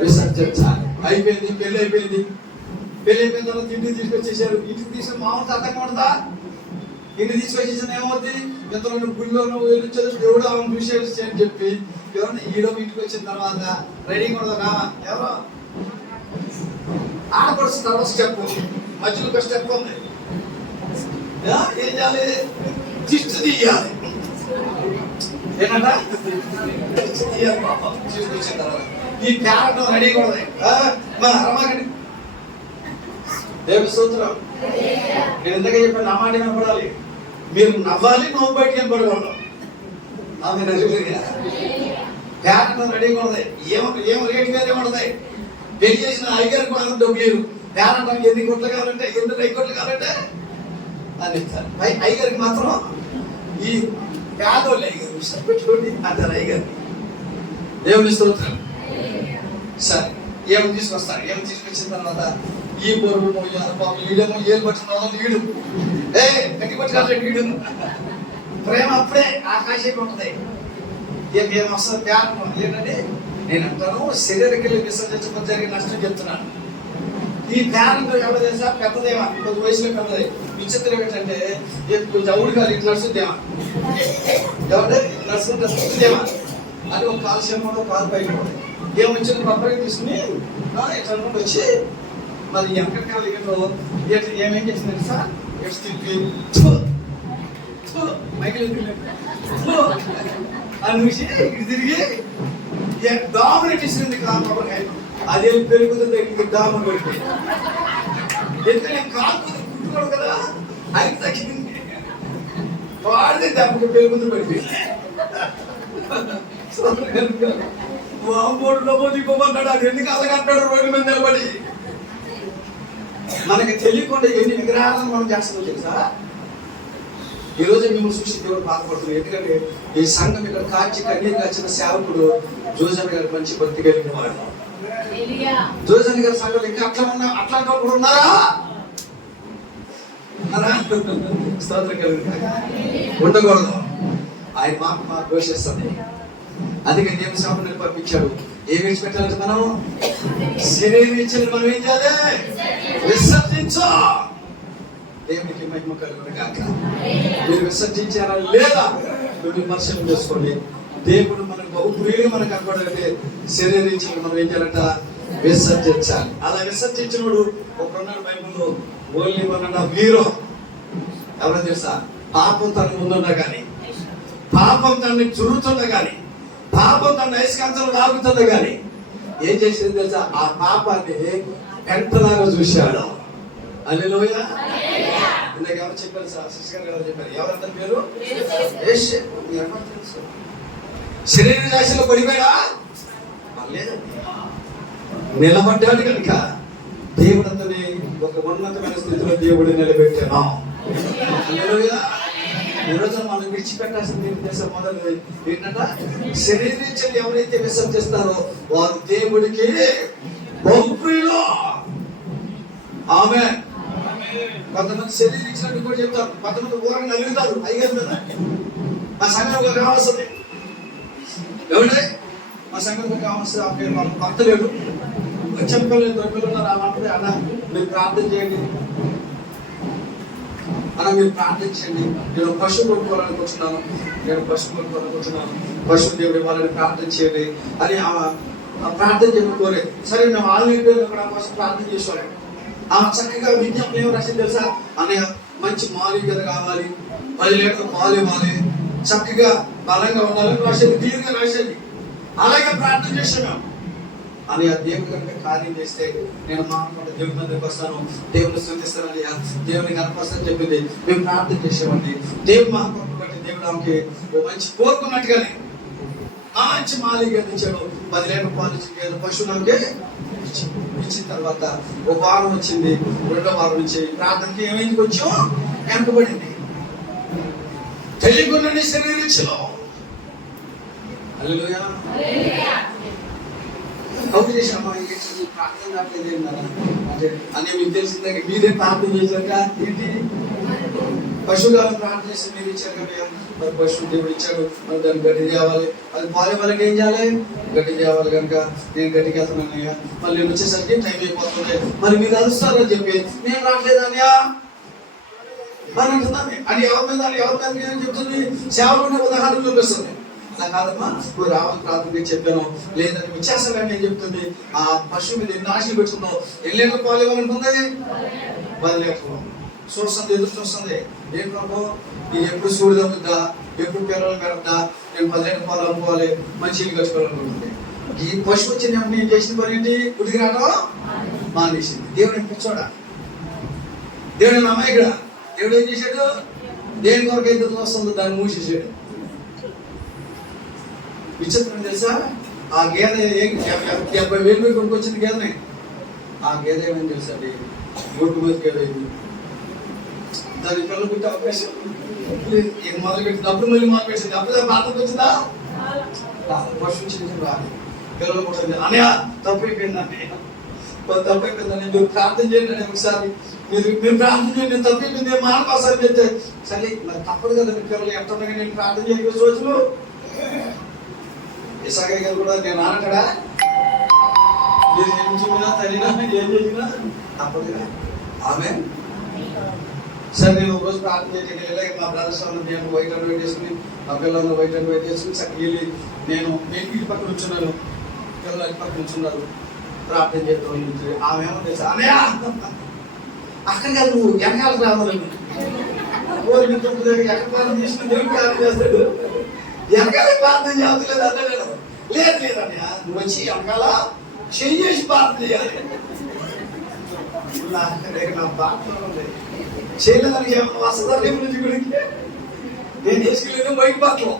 విసర్జించాలి. అయిపోయింది, పెళ్లి అయిపోయింది. పెళ్లి అయిపోయిన తర్వాత ఇంటికి తీసుకొచ్చేసారు. ఇంటికి తీసుకొని మామూలు అర్థంగా ఉంటుందా? ఇంటికి తీసుకొచ్చేసిన ఏమవుతుంది? ఎంతలో గుడిలో వెళ్ళొచ్చేది దేవుడు ఆమెను చూసేసి అని చెప్పి ఎవరిని ఈడో ఇంటికి వచ్చిన తర్వాత రెడీగా ఉండదా? ఎవరో ఆడపడుచు తర్వాత స్టెప్, మధ్యలో ఒక స్టెప్ ఉంది. ఏం చేయాలి? దిష్టి తీయాలి. ఏంటంట? దిష్టి తీయాలి. పాపం తీసుకొచ్చిన తర్వాత ఈ క్యారెక్టర్ రెడీగా ఉంది. మన అరమాగండి దేవుడి స్తోత్రం. నేను ఇంతగా చెప్పాను, నా మాట కనపడాలి. మీరు నవ్వాలి, నవ్వు బయట కనపడకూడదు. ఆమె క్యారెక్టర్ రెడీగా ఉంది. ఏం రేటు వేరే ఉండదు. పెళ్లి చేసిన ఐగారికి కూడా డబ్బు లేదు. క్యారెక్టర్ ఎన్ని కోట్లు కావాలంటే, 8 కోట్లు కావాలంటే అని ఐగారికి మాత్రం ఈ పేదోళ్ళు ఐగారు పెట్టుకోండి అంటారు. ఐగారికి దేవుని స్తోత్రం. సరే, ఏమి తీసుకొస్తారు? ఏమి తీసుకొచ్చిన తర్వాత ఈ పొరుగు ఈడేమో ఏలు పట్టిన నీడు గట్టి పట్టుకోవాలి. నీడు ప్రేమ అప్పుడే ఆకాశంగా ఉంటుంది. ఏం వస్తుంది? త్యాగం ఏంటంటే నేను అంటాను, శరీరకి విసర్జించడం జరిగిన నష్టం చెప్తున్నాను. ఈ ధ్యానంలో ఎవరు తెలుసా? పెద్దదేమా, కొంచెం వయసులో పెద్దదే. విచిత్రం ఏంటంటే కొంచెం అవుడు కాదు, ఇట్లా నడుస్తుందేమా, ఎవరే నడుస్తుందేమా అని ఒక కాలు క్షేమంలో కాలు పైకి ఏమొచ్చింది పప్పకి తీసుకుని ఇట్లా అనుకుంటూ వచ్చి మరి ఎక్కడికాలు ఇక్కడో ఏమేం చేసింది తెలుసా? ఎట్స్ తిప్పి మైకిల్ అని చూసి ఇక్కడ తిరిగి డామినేట్ ఇస్తుంది కాకపోతే అదే పెరుగుతుంది. డామర్ పడిపోయి ఎందుకంటే నేను కాలు కుట్టుకోడు కదా, అది తగ్గింది. వాడితే దెబ్బకి పెరుగుతుంది పడిపోయింది. వాంబోడులో దిగిపోమన్నాడు. అది ఎందుకు అలాగంటాడు? రోడ్డు మీద నిలబడి మనకి తెలియకుండా ఎన్ని విగ్రహాలను మనం చేస్తామో తెలుసా? ఈ రోజు మిమ్మల్ని చూసి దేవుడు బాధపడుతుంది. ఎందుకంటే ఈ సంఘం ఇక్కడ కాచి కన్నీరు కాచిన సేవకుడు జోజన్ గారు మంచి భక్తి కలిగిన వాడు. జోజన్ గారి సంఘం ఇంకా అట్లాంటి వాళ్ళు కూడా ఉన్నారా? ఉండకూడదు. ఆయన మాకు దోషిస్తుంది. అందుకే దేవుని సేవకుని పంపించాడు. ఏం విడిచిపెట్టాలంటే మనం శరీరం ఇచ్చింది మనం ఏం చేయాలి? విసర్జించు. దేవునికి మహిమ కలుగును గాక. మీరు విసర్జించారా లేదా? మీరు పరిశీలన చేసుకోండి. దేవుడు మనకు బహు ప్రియుడు మనకు కనపడాలంటే శరీరం ఇచ్చింది మనం ఏం చేయాలంట? విసర్జించాలి. అలా విసర్జించినప్పుడు ఒకరున్నాడు బైబుల్లో, ఓన్లీ వన్ హీరో. ఎవరో తెలుసా? పాపం తన ముందున్నా కానీ, పాపం తనని చురుతుందా కానీ, పాపం తన నైస్కాంతలు లాగుతుందా కానీ ఏం చేసింది తెలుసా? ఆ పాపాన్ని పెంటలాగా చూశాడు. హల్లెలూయా. ఇందాక ఎవరు చెప్పారు? సిస్టర్ గారు చెప్పారు. ఎవరందరి పేరు? శరీర రాశిలో పడిపోయాడా? లేదండి, నిలబడ్డాడు కనుక దేవుడు అతని ఒక ఉన్నతమైన స్థితిలో దేవుడు నిలబెట్టాను. హల్లెలూయా. ఈ రోజు మనం విడిచిపెట్టాల్సింది మొదలు ఏంటంటే శరీరించని ఎవరైతే విసర్జిస్తారో వారు దేవుడికి బహుప్రియులు. ఆమె కొంతమంది శరీరించినట్టు కూడా చెప్తారు, కొంతమంది ఊరని నలుగుతారు. అయ్యారు కదా మా సంఘంలో కావాల్సింది ఏమంటే మా సంఘంలో కావాల్సింది ఆ పేరు వాళ్ళకి భర్త లేడు, చెప్పలేదు, దొరికిన్నారు. అలాంటిది అన్న మీరు ప్రార్థన చేయండి, అలా మీరు ప్రార్థించండి. నేను పశువు కొనుక్కోవాలనుకుంటున్నాను, పశువు దేవుడు వాళ్ళని ప్రార్థన చేయండి అని ప్రార్థన చెప్పి కోరే. సరే మేము ఆన్లైన్ కూడా కోసం ప్రార్థన చేసుకోవాలి. ఆమె చక్కగా విజ్ఞాపన ఏమో రాసింది తెలుసా? అన్నయ్య మంచి మాలి కదా కావాలి, 10 లీటర్ల పాలు ఇవ్వాలి, చక్కగా బలంగా ఉండాలని రాసేది, తీరుగా రాసేది. అలాగే ప్రార్థన చేసాను అని ఆ దేవుడు కనుక కార్యం చేస్తే నేను మాట్లాడే దేవుడి దగ్గరికి వస్తాను, దేవుని స్థుతిస్తానని దేవుని కనపస్తానని చెప్పింది. మేము ప్రార్థన చేసామండి. దేవుడు మహాపూర్వం బట్టి దేవుడు ఆమెకి ఓ మంచి కోరుకున్నట్టుగానే మంచి మాలిగా ఇచ్చాడు. 10 లీటర్ల పాలు ఇచ్చి పశువులకి ఇచ్చిన తర్వాత ఒక వారం వచ్చింది, రెండో వారం నుంచి ప్రార్థనకి ఏమైంది, కొంచెం వెనకబడింది. తెలియకుండా శరీరించలో హల్లెలూయా. కౌలు చేసి అమ్మా ప్రార్థన రావట్లేదు అంటే అని మీకు తెలిసిందే, మీరే ప్రార్థన చేశాక ఏంటి పశువులను ప్రార్థన చేసి మీరు ఇచ్చారు కదా, మరి పశువు దేవుడు ఇచ్చాడు, మరి దాన్ని గడ్డి తేవాలి, అది పాలే వాళ్ళకి ఏం చేయాలి, గడ్డి తేవాలి కనుక నేను గడ్డికి వెళ్తున్నానయ్యా, మళ్ళీ నేను వచ్చేసరికి టైం అయిపోతుంది, మరి మీరు అరుస్తారని చెప్పి నేను రావట్లేదన్నయ్యా అని అంటున్నాను. అని ఎవరి మీద నేను చెప్తుంది, సేవలోనే ఉదాహరణ చూపిస్తుంది. అలా కాదమ్మా, నువ్వు రావాలి ప్రార్థనకి చెప్పాను, లేదని వచ్చేసాగా నేను చెప్తుంది. ఆ పశువు మీద ఎన్ని ఆశలు పెట్టుకుందో, 2 లీటర్ల పాలు ఇవ్వాలంటుంది, 10 లీటర్లు చూస్తుంది, ఎదురు చూస్తుంది. ఏంటో ఇది ఎప్పుడు సూర్యుడు అమ్ముద్దా, ఎప్పుడు పిల్లలు పెడతా, నేను 10 లీటర్ల పాలు అమ్ముకోవాలి, మంచి ఇల్లు కట్టుకోవాలనుకుంటుంది. ఈ పశువు వచ్చి నేను చేసిన పని ఏంటి, గుడికి రావడం మానేసింది. దేవుడు పిచ్చోడా, దేవుడు అమ్మాయిక్కడ, దేవుడు ఏం చేశాడు, దేని కొరకు అయితే వస్తుందో దాన్ని మూసేసాడు. విచిత్రం తెలుసా, ఆ గేదె 70,000 కొనుక్కొచ్చింది గేదెని. ఆ గేదె ఏమని తెలుసా అండి, గుడ్డు మీద గేదె దాని పిల్లలు పుట్టే అవకాశం మొదలు పెట్టింది, అప్పుడు మళ్ళీ మొదలు పెట్టింది. అప్పుడు బాధకు వచ్చిందా, వర్షం చిన్న రాదు, పిల్లలు పుట్టింది. అన్నయ్య తప్పైపోయిందండి, తప్పైపోయిందని మీరు ప్రార్థన చేయండి అని ఒకసారి మీరు ప్రార్థన చేయండి, నేను తప్పైపోయింది, నేను మానకోసారి చెప్తే సరే నాకు తప్పదు కదా, మీ పిల్లలు ఎంత ఉండగా నేను ప్రార్థన చేయని రోజులు. ఇసాగయ్య గారు కూడా నేను ఆనకడా, మీరు ఏం చూపినా తల్లినా ఏం చేసినా తప్పదుగా ఆమె. సరే నేను ఒక రోజు ప్రార్థన చేయడానికి వెళ్ళాక మా బ్రదర్స్ వాళ్ళు నేను వైట్ అండ్ వైట్ వేసుకుని, మా పిల్లలు వైట్ అండ్ వైట్ వేసుకుని చక్కగా వెళ్ళి నేను ఇంటి పక్కన ఉంచున్నాను, పిల్లలు ఇంటి పక్కన ఉంచున్నారు, ప్రార్థన చేస్తాం. ఆమె ఏమో తెలుసా, అన్నయ్య అక్కడ కాదు నువ్వు వెనకాలకు రావాలని, ఎక్కడ ప్రార్థన చేసిన దేవుడు ప్రార్థన చేస్తాడు, వెనకాల ప్రార్థన చేయలేదు అన్నాడు. లేదు లేదన్నయ్య, నువ్వు వచ్చి వెనకాల చేసి ప్రార్థన చేయాలి. నా ప్రార్థన ఉంది చేయలేదని వస్తుందా రేపు నుంచి గుడికి, నేను తీసుకెళ్ళి బయట పక్కలో.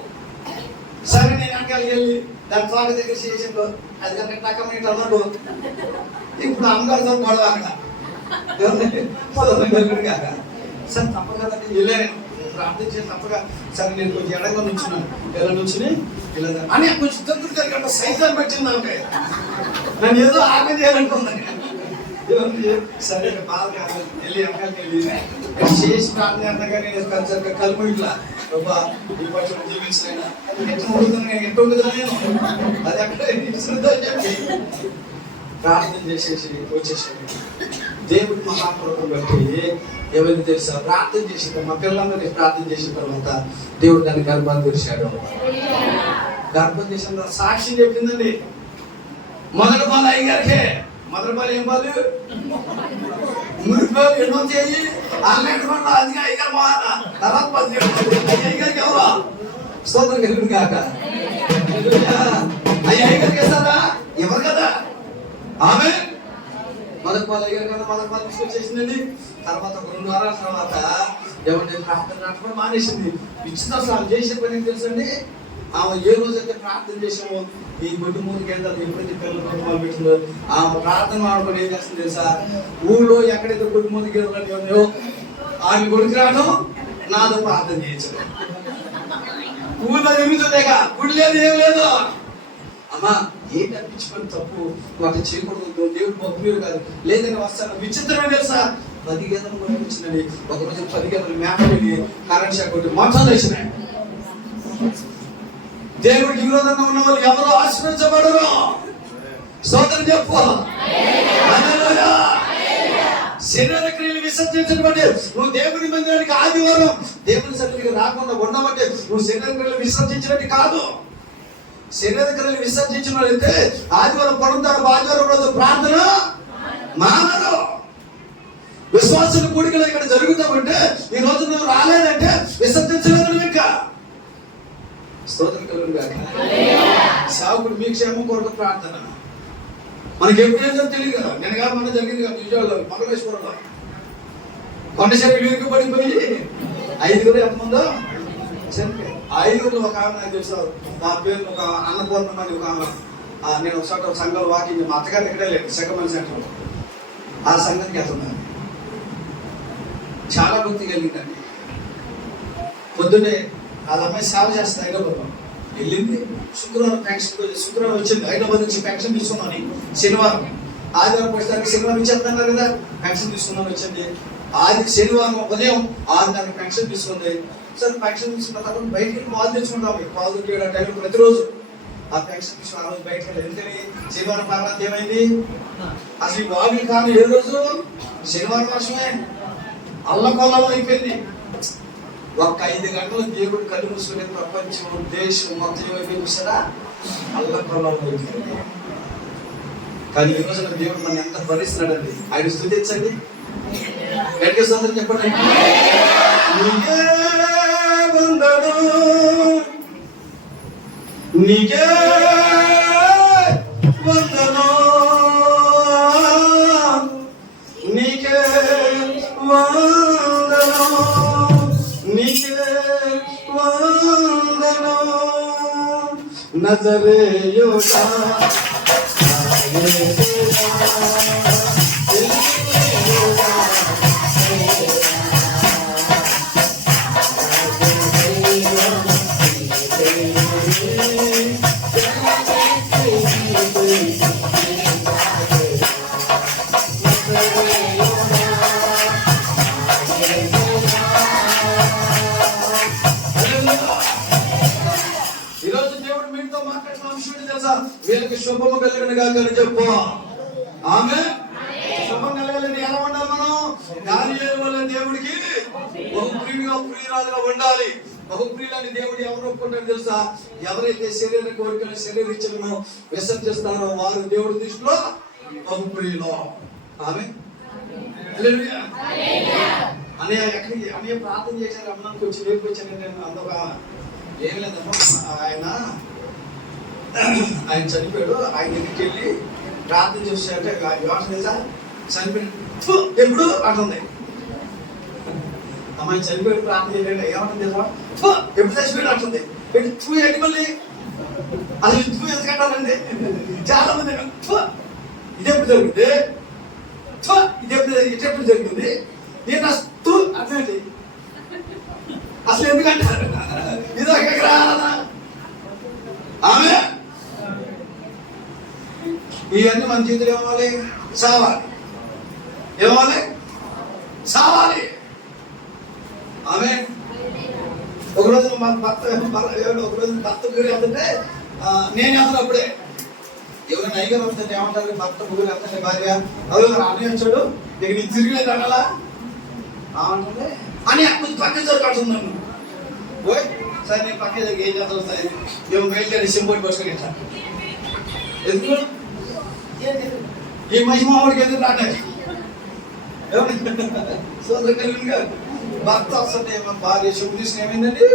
సరే నేను వెనకాలకి వెళ్ళి దాని తోట దగ్గర చేసిందో అది కనుక టక్కమని అన్నాడు. ఇప్పుడు అమ్మగారితో గొడవ అక్కడ కాక సరే తప్ప కదండి వెళ్ళాను, ప్రార్థించే తప్పగా. సరే నేను కొంచెం ఎడంగా నుంచున్నాను, ఎలా నుంచుని ఇలా అని కొంచెం దగ్గర దగ్గర సైతాన్ని పెట్టింది అంటే నన్ను ఏదో ఆగం చేయాలనుకుందని. సరే బాధ కాదు, వెళ్ళి వెనకాలకి వెళ్ళి చేసి ప్రార్థన అంతగా నేను కలుపు ఇట్లా బాబా ఈ పక్షులు జీవించిన ఎట్లా ఉంటుందని నేను ఎట్లా ఉంటుందా నేను అది అక్కడ చెప్పి ప్రార్థన చేసేసి వచ్చేసాను. దేవుడి మహాప్రభుత్వం బట్టి ఎవరికి తెలుసా, ప్రార్థన చేసిన మా పిల్లలందరినీ ప్రార్థన చేసిన తర్వాత దేవుడు దాన్ని గర్భాన్ని తెరిచాడు. గర్భం చేసిన తర్వాత సాక్షి చెప్పిందండి, మొదటి పాలు అయ్యగారికే. మొదటి పాలు ఏం పాలు, మురిపాలు ఎన్నో చేయి అన్నట్టు అదిగా అయ్యగారు మహాన తర్వాత 10 అయ్యగారికి ఎవరో స్తోత్రం కలిగి కాక అయ్యగారికి ఇస్తారా, ఎవరు కదా ఆమె. మొదటి పాలు అయ్యారు కదా, మొదటి పాలు తీసుకొచ్చేసిందండి. తర్వాత ఒక 2 వారాల తర్వాత ఎవరి ప్రార్థన నాటకం మానేసింది. ఇచ్చిన అసలు చేసే పని తెలుసండి, ఆమె ఏ రోజైతే ప్రార్థన చేసామో ఈ గుడ్డు 3 కేంద్రాలు ఎప్పుడైతే పిల్లలు మొదలు పెట్టిందో ఆమె ప్రార్థన ఆడుకొని ఏం చేస్తుంది తెలుసా, ఊళ్ళో ఎక్కడైతే గుడ్డు 3 కేంద్రాలు ఉన్నాయో ఆమె గుడికి రావడం, నాతో ప్రార్థన చేయించడం. ఊళ్ళో తిరుగుతుందేగా, గుడి లేదు ఏం లేదు. అమ్మా ఏంటి అనిపించుకొని తప్పు, వాటి చేయకూడదు, దేవుడు భక్తుడు కాదు, లేదని వస్తాను. విచిత్రమే తెలుసా, 10 గేదెలు పంపించిందండి. ఒకరోజు 10 గేదెలు మేత వెళ్ళి కరెంట్ షాక్ కొట్టి మొత్తం తెచ్చినాయి. దేవుడికి విరోధంగా ఉన్న వాళ్ళు ఎవరో ఆశ్రయించబడరు. స్తోత్రం చెప్పు. శరీర క్రియలు విసర్జించబట్టి నువ్వు దేవుని మందిరానికి ఆదివారం దేవుని సన్నిధికి రాకుండా ఉండబట్టి నువ్వు శరీర క్రియలు విసర్జించినట్టు కాదు. శరీర క్రియలు విసర్జించినట్లయితే ఆదివారం పడుతారు, ఆదివారం రోజు ప్రార్థన మానరు. విశ్వాసుల కూడికలు ఇక్కడ జరుగుతామంటే ఈ రోజు నువ్వు రాలేదంటే విసర్జించలేదు. ఇంకా స్తోత్రం కలుగును గాక. సేవకుడు మీ క్షేమం కొరకు ప్రార్థన. మనకి ఎప్పుడైనా తెలియదు కదా, నేను కాదు మన జరిగింది కదా విజయవాడలో మగమేశ్వరంలో కొండశేరి వీరికి పడిపోయి 5 ఎంతమందో చనిపోయి. 5 ఒక ఆమె నాకు తెలుసు, నా పేరు ఒక అన్నపూర్ణమని ఒక ఆమె నేను ఒకసారి సంఘంలో వాకింగ్ మా అత్తగారు ఇక్కడే లేదు సెకండ్ సెంటర్లో ఆ సంఘానికి వెళ్తున్నాను. చాలా భక్తి కలిగిందండి. పొద్దున్నే వాళ్ళ అమ్మాయి సేవ చేస్తుంది హైదరాబాద్లో వెళ్ళింది. శుక్రవారం వచ్చింది. హైదరాబాద్ నుంచి పెన్షన్ తీసుకున్నాను శనివారం. ఆదివారం వచ్చేసరికి శనివారం ఇచ్చేస్తున్నారు కదా, పెన్షన్ తీసుకున్నాను వచ్చింది. శనివారం ఉదయం 6:30 పెన్షన్ తీసుకుంది. సరే పెన్షన్ తీసుకున్న తర్వాత బయటికి పాలు తెచ్చుకుంటాము. పాలు తీయడం టైం ప్రతిరోజు ఆ పెన్షన్ తీసుకుని ఆ రోజు బయటకు వెళ్ళి ఎందుకని శనివారం పర్వాత ఏమైంది అసలు ఈ వాగులు కాదు ఏ రోజు శనివారం వర్షమే అల్లకొల్లం అయిపోయింది. ఒక 5 గంటలు దేవుడు కళ్ళు మూసుకునే ప్రపంచం దేశం మొత్తం ఏమైపోయింది చూసారా, అల్లకొల్లం అయిపోయింది. కానీ ఈ రోజున దేవుడు మనం ఎంత భరిస్తున్నాడండి. ఆయన స్తుతించండి, గట్టిగా చెప్పండి. నీకే వందనం, నీకే వందనం, నీకే వందనం, నీకే వందనం నజరేయుడా. ఈరోజు దేవుడు మీతో మాట్లాడిన విషయం తెలుసా, వీళ్ళకి శుభము కలిగిన కాకని చెప్పు. ఆమె శుభం కలగాలని ఎలా ఉండాలి మనం? దానియేలు వల్ల దేవుడికి బహుప్రియుగా ప్రియురాలుగా ఉండాలి. బహుప్రియులని దేవుడు ఎవరు ఒప్పుకుంటారు తెలుసా? ఎవరైతే శరీర కోరికలు శరీర ఇచ్చలను విసర్జిస్తారో వారు దేవుడి దృష్టిలో బహుప్రియులు. ఆమె అనే ప్రార్థన చేశారు. అమ్మకి వచ్చి రేపు వచ్చాను నేను అందరూ ఏం లేదమ్మా, ఆయన చనిపోయాడు. ఆయన దగ్గరికి వెళ్ళి ప్రార్థన చేశారంటే యోచన తెలుసా, చనిపోయాడు ఎప్పుడు అంటుంది. అమ్మాయి చనిపోయాడు ప్రార్థన చేయాలంటే ఏమంటుంది తెలుసా, ఎప్పుడు చచ్చిపోయాడు అంటుంది. ఏంటి మళ్ళీ అసలు ఎందుకంటారండి చాలా మంది ఇదెప్పుడు జరుగుతుంది, ఇదెప్పుడు జరుగుతుంది, నేను అర్థండి అసలు ఎందుకంటారు ఇది ఎక్కడికి రాదా. ఆమె ఇవన్నీ మన జీవితంలో ఏమవ్వాలి, సావాలి. ఏమవ్వాలి, సావాలి. ఆమె ఒకరోజు మా భర్త ముగ్గురు వెళ్తుంటే నేను వెళ్తాను. అప్పుడే ఎవరైనా నైగా వస్తుంటే ఏమంటారు, భర్త ముగ్గురు వెళ్తుంటే భార్య అన్నయ్య వచ్చాడు ఇక నీకు తిరిగిలేదు అనాలా అంటే అని కొంచెం పక్కన కడుతున్నాను. పోయి సరే నేను పక్కన ఏం చేస్తాను సార్ మేము బయలుదేరి సింపోటి బస్సులు ఇట్లా ఎందుకు ఈ మహిమావుడికి ఎందుకు రావడానికి సోదరు భర్త వస్తుంటే భార్య శుభ తీసుకుని ఏమైందండి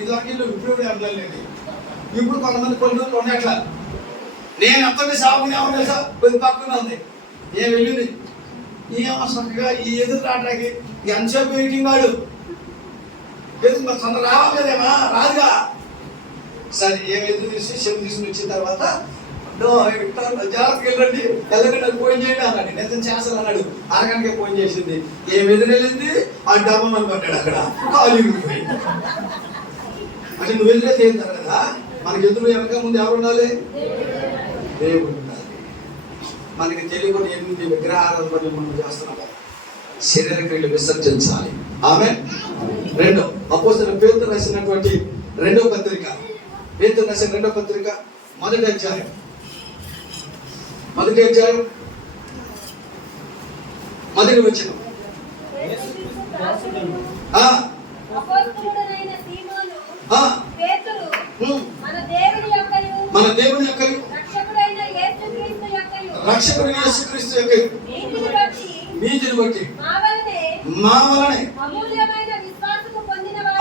ఇదివరకు ఇప్పుడు అర్థండి. ఇప్పుడు కొంతమంది పల్లెటూరులో ఉన్నాయి అట్లా. నేను అంతటి సాగుని ఏమన్నా సార్ కొద్ది పక్కన ఉంది ఏం వెళ్ళింది ఏమో చక్కగా ఈ ఎదురు రావడానికి ఎంతసేపు వెయిటింగ్ వాడు ఎదురు మరి తొందర రావాలి కదేమా రాదుగా. సరే ఏం ఎదురు తీసి శివం తీసుకుని వచ్చిన తర్వాత జాగ్రత్తకి వెళ్ళండి వెళ్ళకండి అది ఫోన్ చేయండి అన్నాడు. నిజం చేస్తాను అన్నాడు. అరగంటకే ఫోన్ చేసింది. ఏం ఎదురు వెళ్ళింది ఆ డబ్బమని పట్టాడు అక్కడ ఖాళీ పోయి. అంటే నువ్వు వెళ్ళేది ఏం కదా మనకి ఎదురు వెనక ముందు ఎవరు ఉండాలి, దేవుడు ఉండాలి. మనకి తెలియకుండా ఎనిమిది విగ్రహాల పనులు మనం చేస్తున్నాము. శరీర క్రియలు విసర్జించాలి. ఆమె రెండో అపోస్తలుడైన పేతురు రాసినటువంటి రెండో పత్రిక, పేతురు రాసిన రెండో పత్రిక మొదటి అధ్యాయం మొదటి వచనం. మన దేవుని యొక్క రక్షకుడు యేసుక్రీస్తు యొక్క నీతిని బట్టి మా వలనే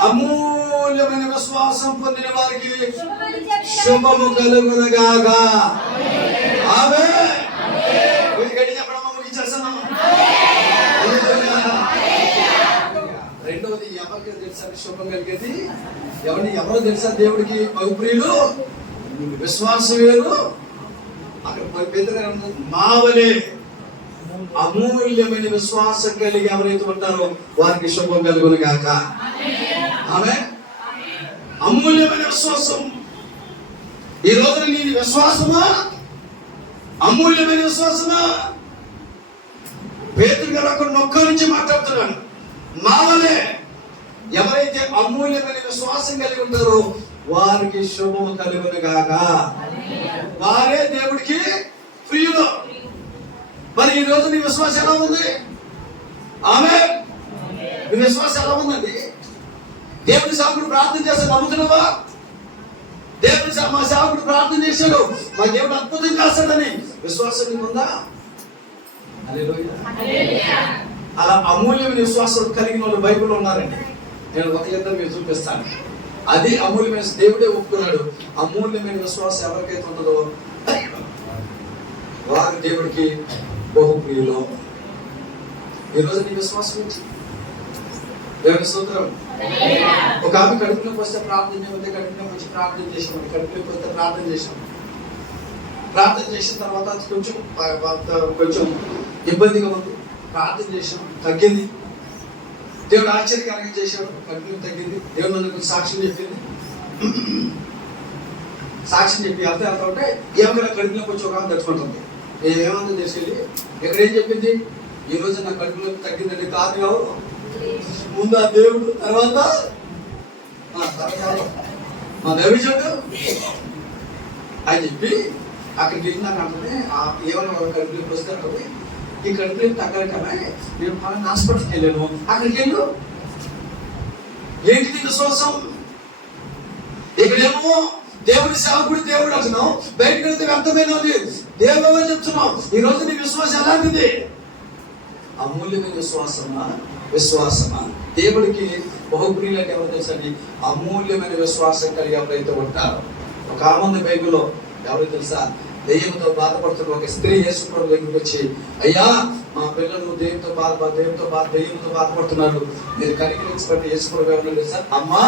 అమూల్యమైన విశ్వాసం పొందిన వారికి శుభము కలుగునుగాక. ఆమేన్. చెప్పడం ముగించేస్తాను. రెండవది ఎవరికి తెలుసా శుభం కలిగేది? ఎవరో తెలుసా దేవుడికి బహుప్రియులు విశ్వాసం వేరు. అక్కడ పేతురు మావలే అమూల్యమైన విశ్వాసం కలిగి ఎవరైతే ఉంటారో వారికి శుభం కలుగును గాక. ఆమె అమూల్యమైన విశ్వాసం. ఈ రోజున నీ విశ్వాసమా అమూల్యమైన విశ్వాసమా? పేతురు గారు అక్కడ నొక్క నుంచి మాట్లాడుతున్నాను. మావలే ఎవరైతే అమూల్యమైన విశ్వాసం కలిగి ఉంటారో వారికి శుభము కలుగును గాక. వారే దేవుడికి ప్రియులు. మరి ఈ రోజు నీ విశ్వాసం ఎలా ఉంది? ఆమె నీ విశ్వాసం ఎలా ఉందండి? దేవుడి సేవకుడు ప్రార్థన చేస్తే నమ్ముతున్నావా? దేవుడి మా సేవకుడు ప్రార్థన చేశాడు, మా దేవుడు అద్భుతం చేస్తాడని విశ్వాసం నీకు ఉందా? అలా అమూల్యమైన విశ్వాసం కలిగిన వాళ్ళు బైబిల్లో ఉన్నారండి. నేను ఒక ఇద్దరు మీరు చూపిస్తాను. అది అమూల్యమైన, దేవుడే ఒప్పుకున్నాడు. అమూల్యమైన విశ్వాసం ఎవరికైతే ఉంటుందో వారు దేవుడికి బహుప్రియులు. ఈరోజు నీ విశ్వాసం ఏంటి? దేవుని స్తోత్రం. ఒక ఆమె కడుపులోకి వస్తే ప్రార్థన చేయమంటే కడుపులోకి వచ్చి ప్రార్థన చేసాం. కడుపులోకి వస్తే ప్రార్థన చేసాం. ప్రార్థన చేసిన తర్వాత కొంచెం ఇబ్బందిగా ఉంది. ప్రార్థన చేసాం, తగ్గింది. దేవుడు ఆశ్చర్యకరంగా చేశాడు, కడుపులో తగ్గింది. దేవుడు నన్ను సాక్ష్యం చెప్పింది. సాక్ష్యం చెప్పి వెళ్తా ఉంటే ఏమైనా కడుపులోకి వచ్చి ఒక ఆమె తట్టుకుంటుంది. ఏమందో చేసేది ఎక్కడేం చెప్పింది? ఈ రోజు నా కడుపులోకి తగ్గిందండి. కాదు ముందు ఆ దేవుడు, తర్వాత మా దైవజనుడు అని చెప్పి అక్కడికి వెళ్ళినాక అంటే ఏమైనా కడుపులోకి వస్తారు. ఈ కడుపులోకి తగ్గల కన్నా నేను హాస్పిటల్కి వెళ్ళాను. అక్కడికి వెళ్ళు. ఏంటి నీ విశ్వాసం? ఇక్కడేమో దేవుడి సేవకుడు దేవుడు అంటున్నావు, బయటకు వెళ్తే వ్యర్థమైనది దేవుడు చెప్తున్నావు. ఈ రోజు నీ విశ్వాసం ఎలాంటిది? అమూల్యమైన విశ్వాసమా? దేవుడికి బహుప్రియులంటే ఎవరు తెలుసండి? అమూల్యమైన విశ్వాసం కలిగి ఎవరైతే ఉంటారో. ఒక ఆమంది బైబిల్లో ఎవరు తెలుసా? దెయ్యంతో బాధపడుతున్న ఒక స్త్రీ యేసు ప్రభు దగ్గరికి వచ్చి, అయ్యా మా పిల్లలు దెయ్యంతో బాధపడుతున్నారు, మీరు కనికరించబట్టి యేసు ప్రభు ఎవరు తెలుసా? అమ్మా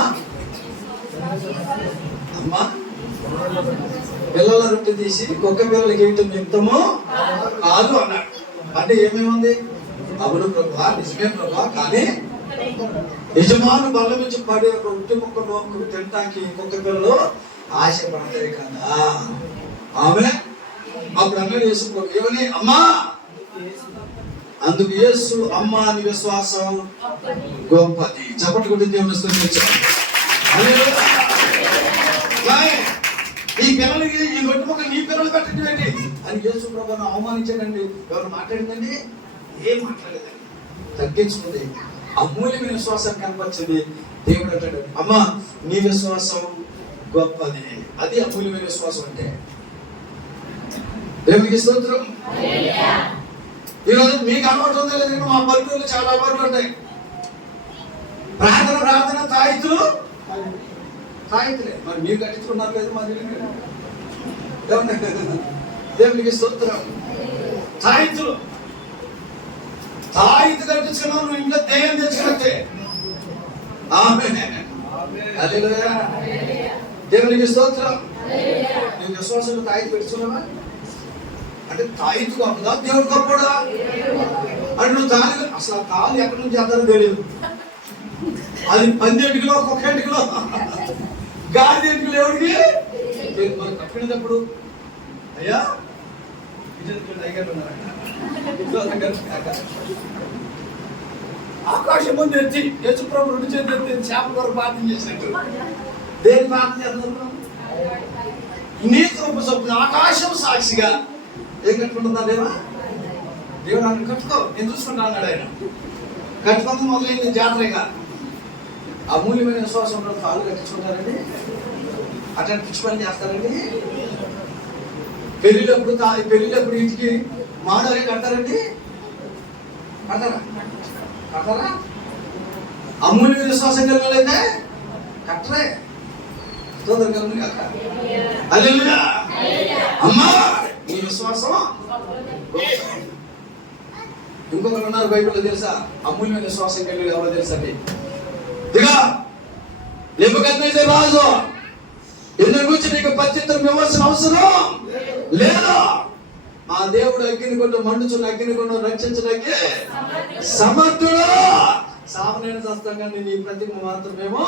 పిల్లల రొట్టె తీసి కుక్క పిల్లలకి ఏంటో నిమిత్తము కాదు అన్నాడు. అంటే ఏమేముంది? అవును ప్రభా, నిజమే ప్రభా, కానీ యజమాను బల్ల నుంచి పడే రొట్టె ముక్కలు తినటానికి కుక్క పిల్లలు ఆశపడతాయి కదా. ఆమె అప్పుడు అన్నాడు యేసు ప్రభు ఏమని? అమ్మా. అందుకు యేసు, అమ్మా నీ విశ్వాసం గొప్పది. చప్పట్లు కొట్టి దేవుని స్తుతించాలి. ఈ పిల్లలకి ఈ రొట్టె ముక్క నీ పిల్లలు పెట్టండి ఏంటి అని యేసు ప్రభువును అవమానించాడండి. ఎవరు మాట్లాడిందండి? ఏం మాట్లాడలేదండి. తగ్గించుకుంది. అమూల్యమైన విశ్వాసం కనపరిచింది. దేవుడు అంటాడు, అమ్మా నీ విశ్వాసం గొప్పది. అది అమూల్యమైన విశ్వాసం అంటే. దేవునికి స్తోత్రం. ఈరోజు మీకు అలవాటు ఉందా లేదంటే మా పల్లెటూరులో చాలా అలవాట్లు ఉంటాయి. ప్రార్థన తాయితులే. మరి మీరు కట్టించుకున్నారు లేదు మా దేవునికి స్తోత్రం. తాయితులు కట్టించుకున్నావు, నువ్వు ఇంట్లో దెయ్యం తెచ్చుకున్నట్టే. హల్లెలూయా. దేవునికి స్తోత్రం. నువ్వు విశ్వాసంలో తాయితు పెట్టుకున్నావా? అంటే తాయితు గొప్పదా దేవుడు గొప్పడా? అంటే నువ్వు తాళి అసలు ఆ తాళి ఎక్కడి నుంచి చేద్దారో తెలియదు. అది 12 ఒక్కొక్కటిలో గాలి ఎంటుకలు ఎవరికి మనం కప్పినప్పుడు అయ్యా ఆకాశం ముందు ఎత్తి యేసు ప్రభు 2 చేతులు ఎత్తి చేపల కొరకు ప్రార్థన చేసినట్టు దేని ప్రార్థన చేస్తున్నాం? నీతి రూప చొప్పున ఆకాశం సాక్షిగా ఏం కట్టుకుంటుందా దేవుడు ఆయన కట్టుకో, నేను చూసుకుంటా అన్నాడు. ఆయన కట్టుకుంది మొదలైంది జాతరగా. అమూల్యమైన విశ్వాసం ఉన్న కాళ్ళు కట్టించుకుంటారండి. అట్లాంటి పిచ్చి పని చేస్తారండి. పెళ్ళిళ్ళప్పుడు ఇంటికి మాడలే కడతారండి. కడతారా? అమూల్యమైన విశ్వాసం కలిగినట్లయితే కట్టరే. అమ్మా నీ విశ్వాసం. ఇంకొకరు ఉన్నారు బైబిల్లో తెలుసా? అమూల్యమైన విశ్వాసం కలిగి ఎవరో తెలుసండి? నెబుకద్నెజరు రాజు ఎన్నో దాని గురించి నీకు ప్రత్యుత్తరం ఇవ్వాల్సిన అవసరం లేదా. మా దేవుడు అగ్నిగుండం మండుచున్న అగ్నిగుండం రక్షించడానికి సమర్థుడు. సామాన్య శాస్త్రంగా నీ ప్రతిమ మాత్రమేమో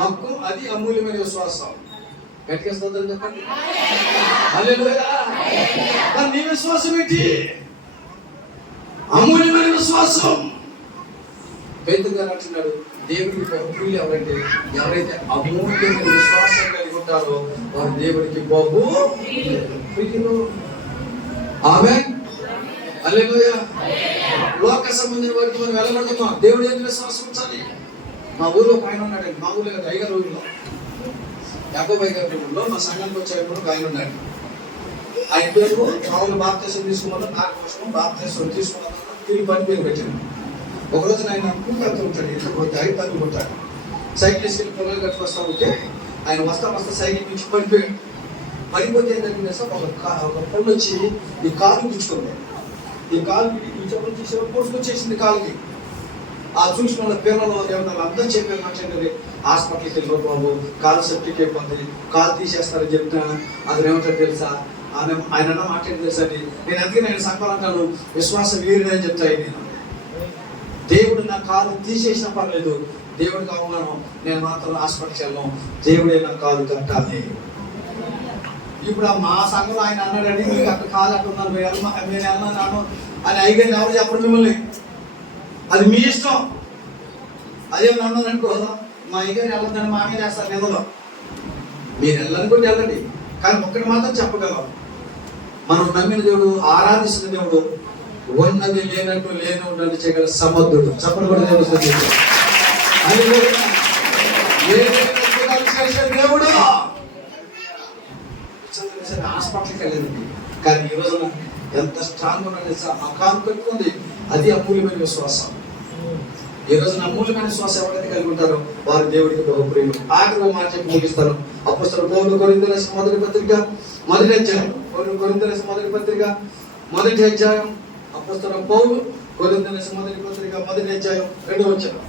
మక్కు, అది అమూల్యమైన విశ్వాసం. గట్టిగా స్తోత్రం చెప్పండి. హల్లెలూయా. నీ విశ్వాసం ఏంటి? అమూల్యమైన విశ్వాసం. పేతురు గారు అంటున్నాడు, దేవుడికి బహుప్రియులు ఎవరంటే ఎవరైతే అమూల్యమైన విశ్వాసం కలిగి ఉంటారో వారు దేవుడికి బహు ప్రియులు. ఆమేన్. హల్లెలూయా. లోక సంబంధించిన వారికి మనం వెళ్ళబడుతున్నాం. దేవుడి యొక్క విశ్వాసం ఉంచాలి. మా ఊళ్ళో ఒక ఆయన ఉన్నాడండి, మా ఊళ్ళో కదా, ఐగర్ ఊళ్ళో యాకోబు గారి ఊళ్ళో మా సంఘానికి వచ్చేటప్పుడు ఒక ఆయన ఉన్నాడు. ఆయన పేరు మామూలు బాప్తీసం తీసుకోమని నాకు కోసం బాప్తీసం తీసుకున్నాను తిరిగి పని పేరు పెట్టాను. ఒకరోజు ఆయన పూకెళ్తూ ఉంటాడు, ఇంట్లో పోతే ఐదు పని కొట్టాడు. సైకిల్ వేసుకెళ్ళి పొలాలు కట్టుకొస్తా ఉంటే ఆయన వస్తా సైకిల్ నుంచి పడిపోయాడు. పడిపోతే ఏంటంటే ఒక పొల్లు వచ్చి ఈ కాలు గుచ్చుకుంది. ఈ కాలు ఈ చెప్పులు తీసి పోసుకొచ్చేసింది కాలుకి. ఆ చూసిన వాళ్ళ పిల్లలు ఏమన్నా అందరూ చెప్పారు మాట్లాడేది, హాస్పిటల్కి వెళ్ళిపోయి బాబు కాలు సెప్టిక్ అయిపోతుంది, కాలు తీసేస్తారని చెప్తా. అది ఏమంటారు తెలుసా, ఆయన మాట్లాడి తెలుసా అని. నేను అందుకే నేను సంకలంటాను, విశ్వాసం వీరిని చెప్తాయి. నేను దేవుడు నా కాలు తీసేసినా పర్లేదు, దేవుడికి అవమానం, నేను మాత్రం హాస్పిటల్కి వెళ్ళాం, దేవుడే నా కాలు కట్టాలి. ఇప్పుడు మా సంఘంలో ఆయన అన్నాడండి, మీకు అక్కడ కాలు అక్కడ ఉన్నాను నేను అన్నాను అని ఐగండి ఎవరు చెప్పండి మిమ్మల్ని, అది మీ ఇష్టం. అదే అన్నాను అనుకో, మా ఐగని వెళ్ళొద్దని మా మీద వేస్తారు నిధులు. మీరు వెళ్ళనుకుంటే వెళ్ళండి, కానీ ఒక్కటి మాత్రం చెప్పగలం, మనం నమ్మిన దేవుడు, ఆరాధిస్తున్న దేవుడు ఉన్నది లేనట్టు లేని ఉన్నది చేయగల సమర్థుడు. చెప్పండి కూడా దేవుడు. హాస్పిటల్కి వెళ్ళేదండి, కానీ ఈ రోజున ఎంత స్ట్రాంగ్ ఉన్నది, ఆ కాలు పెట్టుకుంది, అది అమూల్యమైన విశ్వాసం. ఈ రోజున అమూల్యమైన విశ్వాసం ఎవరైతే కలిగి ఉంటారో వారు దేవుడికి బహుప్రియులు. ఆఖరి మాట చెప్పి ముగిస్తారు. అపోస్తలుడు పౌలు కొరింథీయులకు రాసిన మొదటి పత్రిక మొదటి అధ్యాయం, కొరింథీయులకు రాసిన మొదటి పత్రిక మొదటి అధ్యాయం, అపోస్తలుడు పౌలు కొరింథీయులకు రాసిన మొదటి పత్రిక మొదటి అధ్యాయం 2వ వచనం.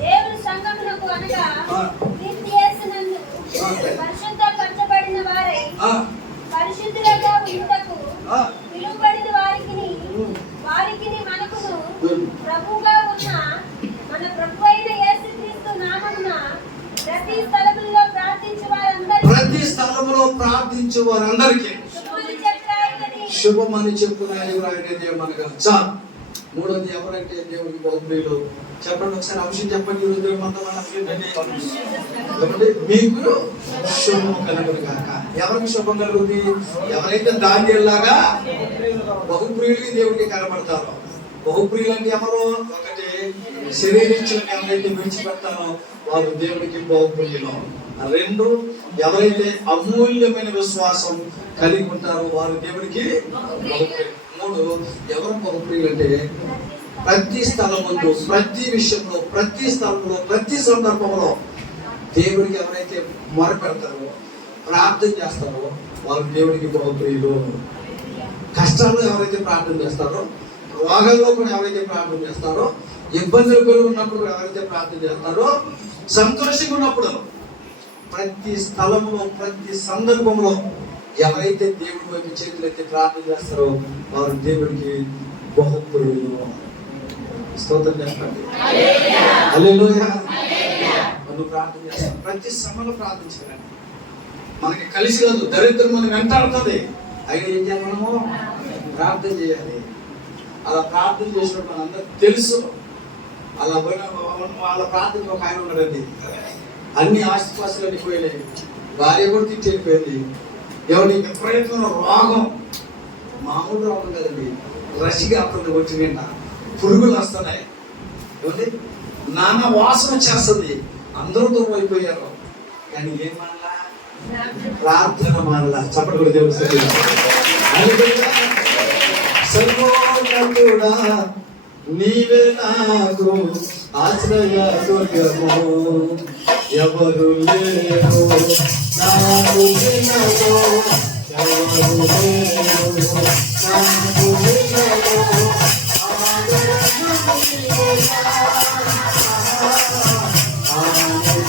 దేవుని సంఘమునకు అనగా క్రీస్తు యేసునందు పరిశుద్ధపరచబడిన వారై పరిశుద్ధులుగా ఉండుటకు పిలువబడిన వారికిని మనకును ప్రభువుగా ఉన్న మన ప్రభువైన యేసుక్రీస్తు నామమున ప్రతి స్థలములో ప్రార్థించు వారందరికీ శుభమని చెప్పున ఎవరైతే మనగా చాలు. మూడోది ఎవరంటే దేవుడికి బహుప్రియులు. చెప్పండి ఒకసారి అంశం చెప్పండి. మీకు శుభం కలుగును కాక. ఎవరికి శుభం కలుగుతుంది? ఎవరైతే దానిలాగా బహుప్రియులకి దేవుడికి కనబడతారో. బహుప్రియులు అంటే ఎవరు? ఒకటి శరీరించులను ఎవరైతే విడిచిపెడతారో వారు దేవుడికి బహుప్రియులు. రెండు, ఎవరైతే అమూల్యమైన విశ్వాసం కలిగి ఉంటారో వారు దేవుడికి బహుప్రియులు. మూడు, ఎవరు బహుప్రియులు అంటే ప్రతి స్థలముందు, ప్రతి విషయంలో, ప్రతి స్థలంలో, ప్రతి సందర్భంలో దేవుడికి ఎవరైతే మొరపెడతారో, ప్రార్థన చేస్తారో వారు దేవుడికి బహుప్రియులు. కష్టాల్లో ఎవరైతే ప్రార్థన చేస్తారో, రోగాల్లో కూడా ఎవరైతే ప్రార్థన చేస్తారో, ఇబ్బందులు ఉన్నప్పుడు ఎవరైతే ప్రార్థన చేస్తారో, సంతోషంగా ఉన్నప్పుడు, ప్రతి స్థలంలో, ప్రతి సందర్భంలో ఎవరైతే దేవుడి వైపు చేతులైతే ప్రార్థన చేస్తారో వారు దేవుడికి బహుప్రియులు. స్తోత్రం చెప్పండి. హల్లెలూయా. మనం ప్రార్థన చేస్తాం, ప్రతి సమయంలో ప్రార్థించాలండి. మనకి కలిసి రాదు, దరిద్రం మనం వెంటాడుతుంది. అయినా ఏం చేయాలి? మనము ప్రార్థన చేయాలి. అలా ప్రార్థన చేసినప్పుడు మనందరికి తెలుసు. అలా పోయిన వాళ్ళ ప్రార్థన ఒక ఆయన ఉన్నాడండి, అన్ని ఆస్తిపాస్తులు వెళ్ళిపోయినాయి, భార్య కూడా తిట్టి వెళ్ళిపోయింది. ఎవరి విపరీతమైన రోగం, మామూలు రోగం కదండి, రసిగా అప్పుడు వచ్చిందంట, పురుగులు వస్తున్నాయి, ఏమండి నానా వాసన వచ్చేస్తుంది, అందరూ దూరం అయిపోయారు. కానీ ఏం మనలా? ప్రార్థన మనలా. చప్పటి కూడా దేవుడు సర్వోన్నతుడా నీవే నాకు ఆశ్రయ దుర్గము, ఎవరు లేరు నాకు వినరు, ఎవరు లేరు నాకు వినరు, ఆనందం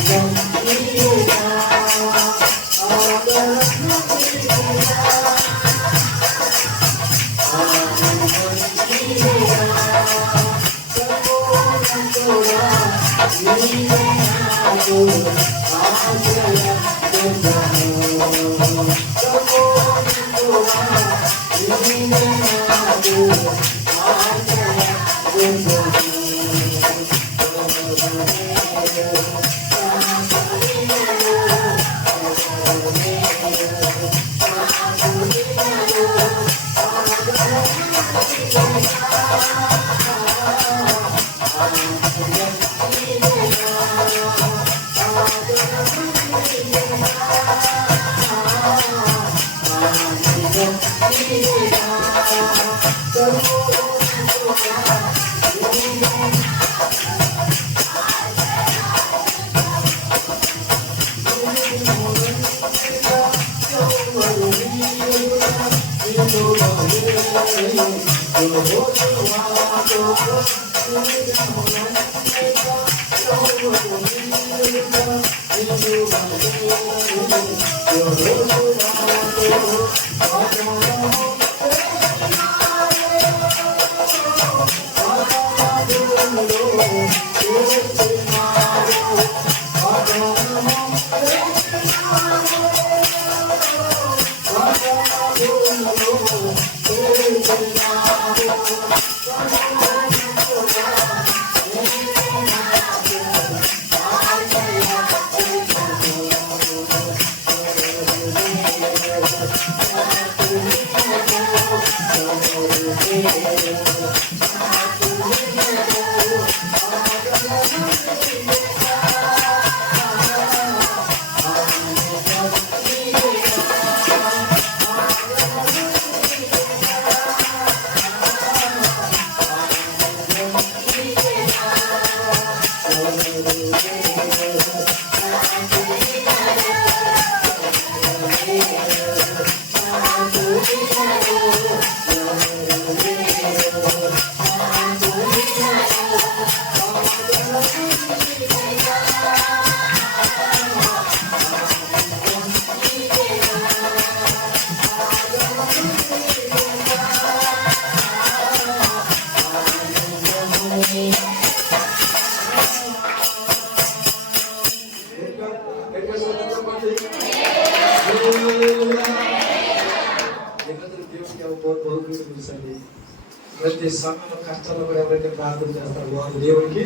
ప్రతి సమయంలో కష్టాల్లో కూడా ఎవరైతే ప్రార్థన చేస్తారో వారు దేవునికి